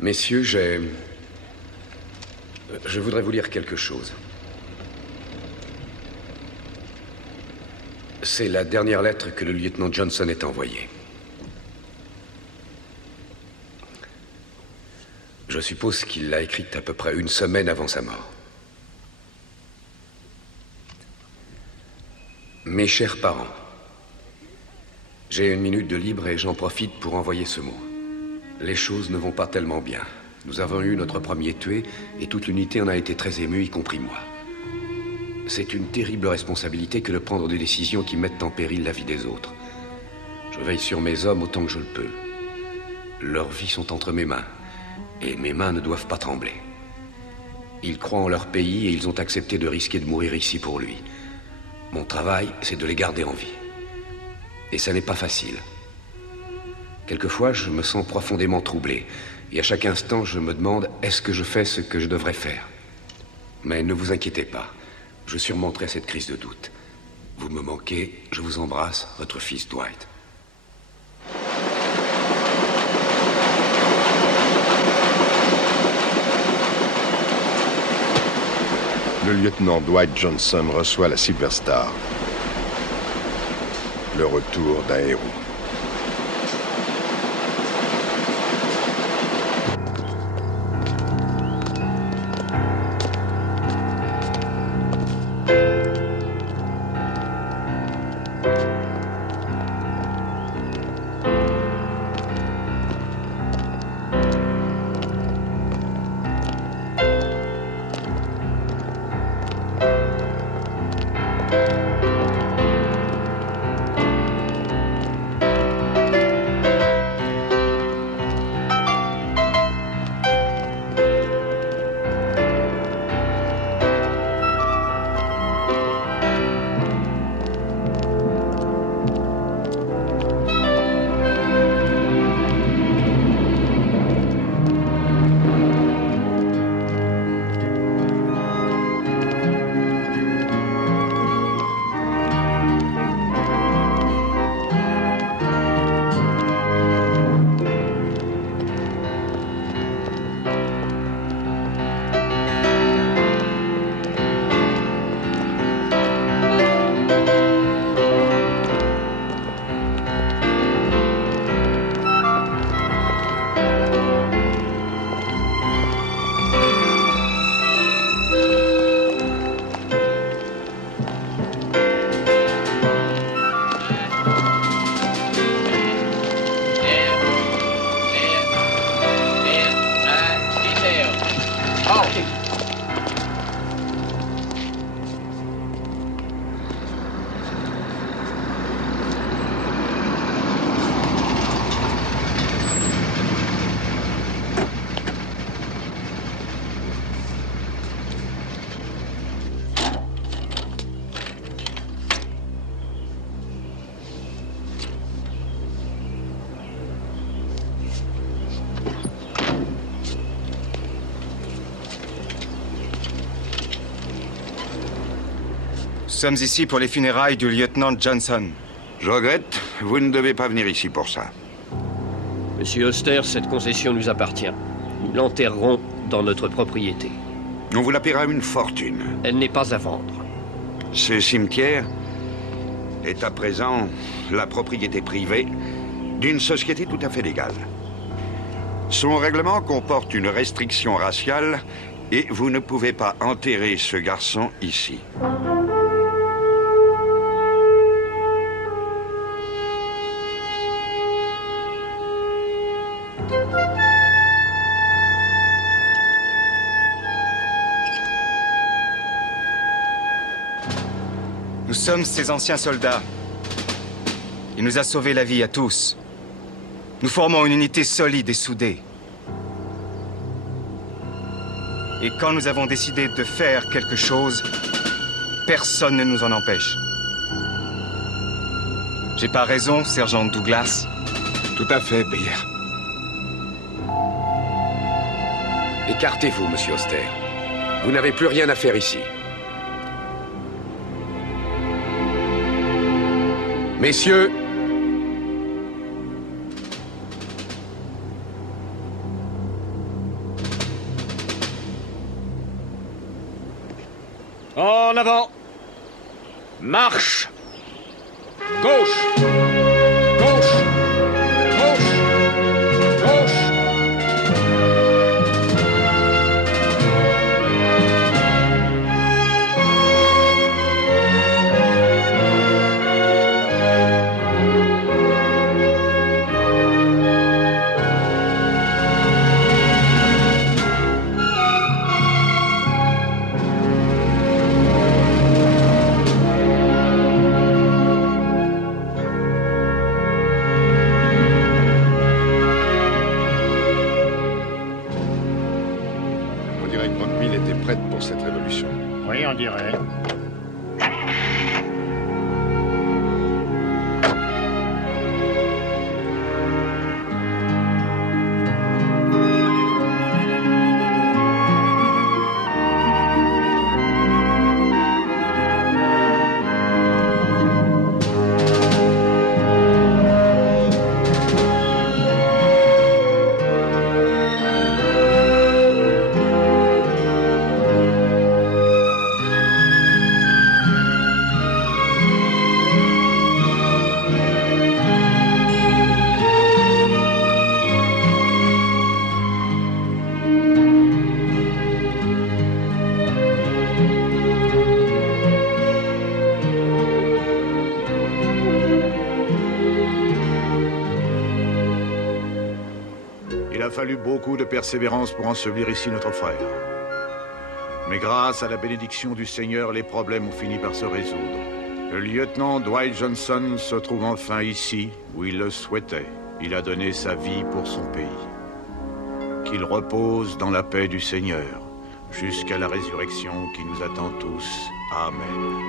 Messieurs, je voudrais vous lire quelque chose. C'est la dernière lettre que le lieutenant Johnson ait envoyée. Je suppose qu'il l'a écrite à peu près une semaine avant sa mort. Mes chers parents, j'ai une minute de libre et j'en profite pour envoyer ce mot. Les choses ne vont pas tellement bien. Nous avons eu notre premier tué et toute l'unité en a été très émue, y compris moi. C'est une terrible responsabilité que de prendre des décisions qui mettent en péril la vie des autres. Je veille sur mes hommes autant que je le peux. Leurs vies sont entre mes mains et mes mains ne doivent pas trembler. Ils croient en leur pays et ils ont accepté de risquer de mourir ici pour lui. Mon travail, c'est de les garder en vie. Et ça n'est pas facile. Quelquefois, je me sens profondément troublé. Et à chaque instant, je me demande, est-ce que je fais ce que je devrais faire? Mais ne vous inquiétez pas. Je surmonterai cette crise de doute. Vous me manquez, je vous embrasse, votre fils Dwight. Le lieutenant Dwight Johnson reçoit la Silver Star. Le retour d'un héros. Nous sommes ici pour les funérailles du lieutenant Johnson. Je regrette, vous ne devez pas venir ici pour ça. Monsieur Auster, cette concession nous appartient. Nous l'enterrerons dans notre propriété. On vous la paiera une fortune. Elle n'est pas à vendre. Ce cimetière est à présent la propriété privée d'une société tout à fait légale. Son règlement comporte une restriction raciale et vous ne pouvez pas enterrer ce garçon ici. Nous sommes ces anciens soldats. Il nous a sauvé la vie à tous. Nous formons une unité solide et soudée. Et quand nous avons décidé de faire quelque chose, personne ne nous en empêche. J'ai pas raison, sergent Douglas? Tout à fait, Beer. Écartez-vous, monsieur Auster. Vous n'avez plus rien à faire ici. Messieurs, en avant. Marche. Gauche. Gauche. Gauche. Gauche. On dirait que Rockville était prête pour cette révolution. Oui, on dirait. Il a fallu beaucoup de persévérance pour ensevelir ici notre frère. Mais grâce à la bénédiction du Seigneur, les problèmes ont fini par se résoudre. Le lieutenant Dwight Johnson se trouve enfin ici, où il le souhaitait. Il a donné sa vie pour son pays. Qu'il repose dans la paix du Seigneur, jusqu'à la résurrection qui nous attend tous. Amen.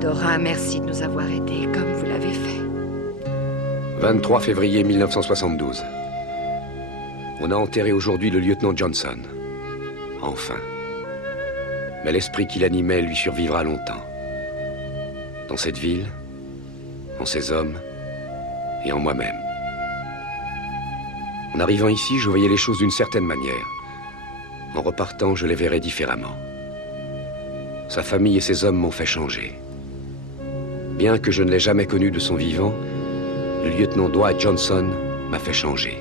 Dora, merci de nous avoir aidés comme vous l'avez fait. 23 février 1972. On a enterré aujourd'hui le lieutenant Johnson. Enfin. Mais l'esprit qui l'animait lui survivra longtemps. Dans cette ville, en ces hommes et en moi-même. En arrivant ici, je voyais les choses d'une certaine manière. En repartant, je les verrais différemment. Sa famille et ses hommes m'ont fait changer. Bien que je ne l'ai jamais connu de son vivant, le lieutenant Dwight Johnson m'a fait changer.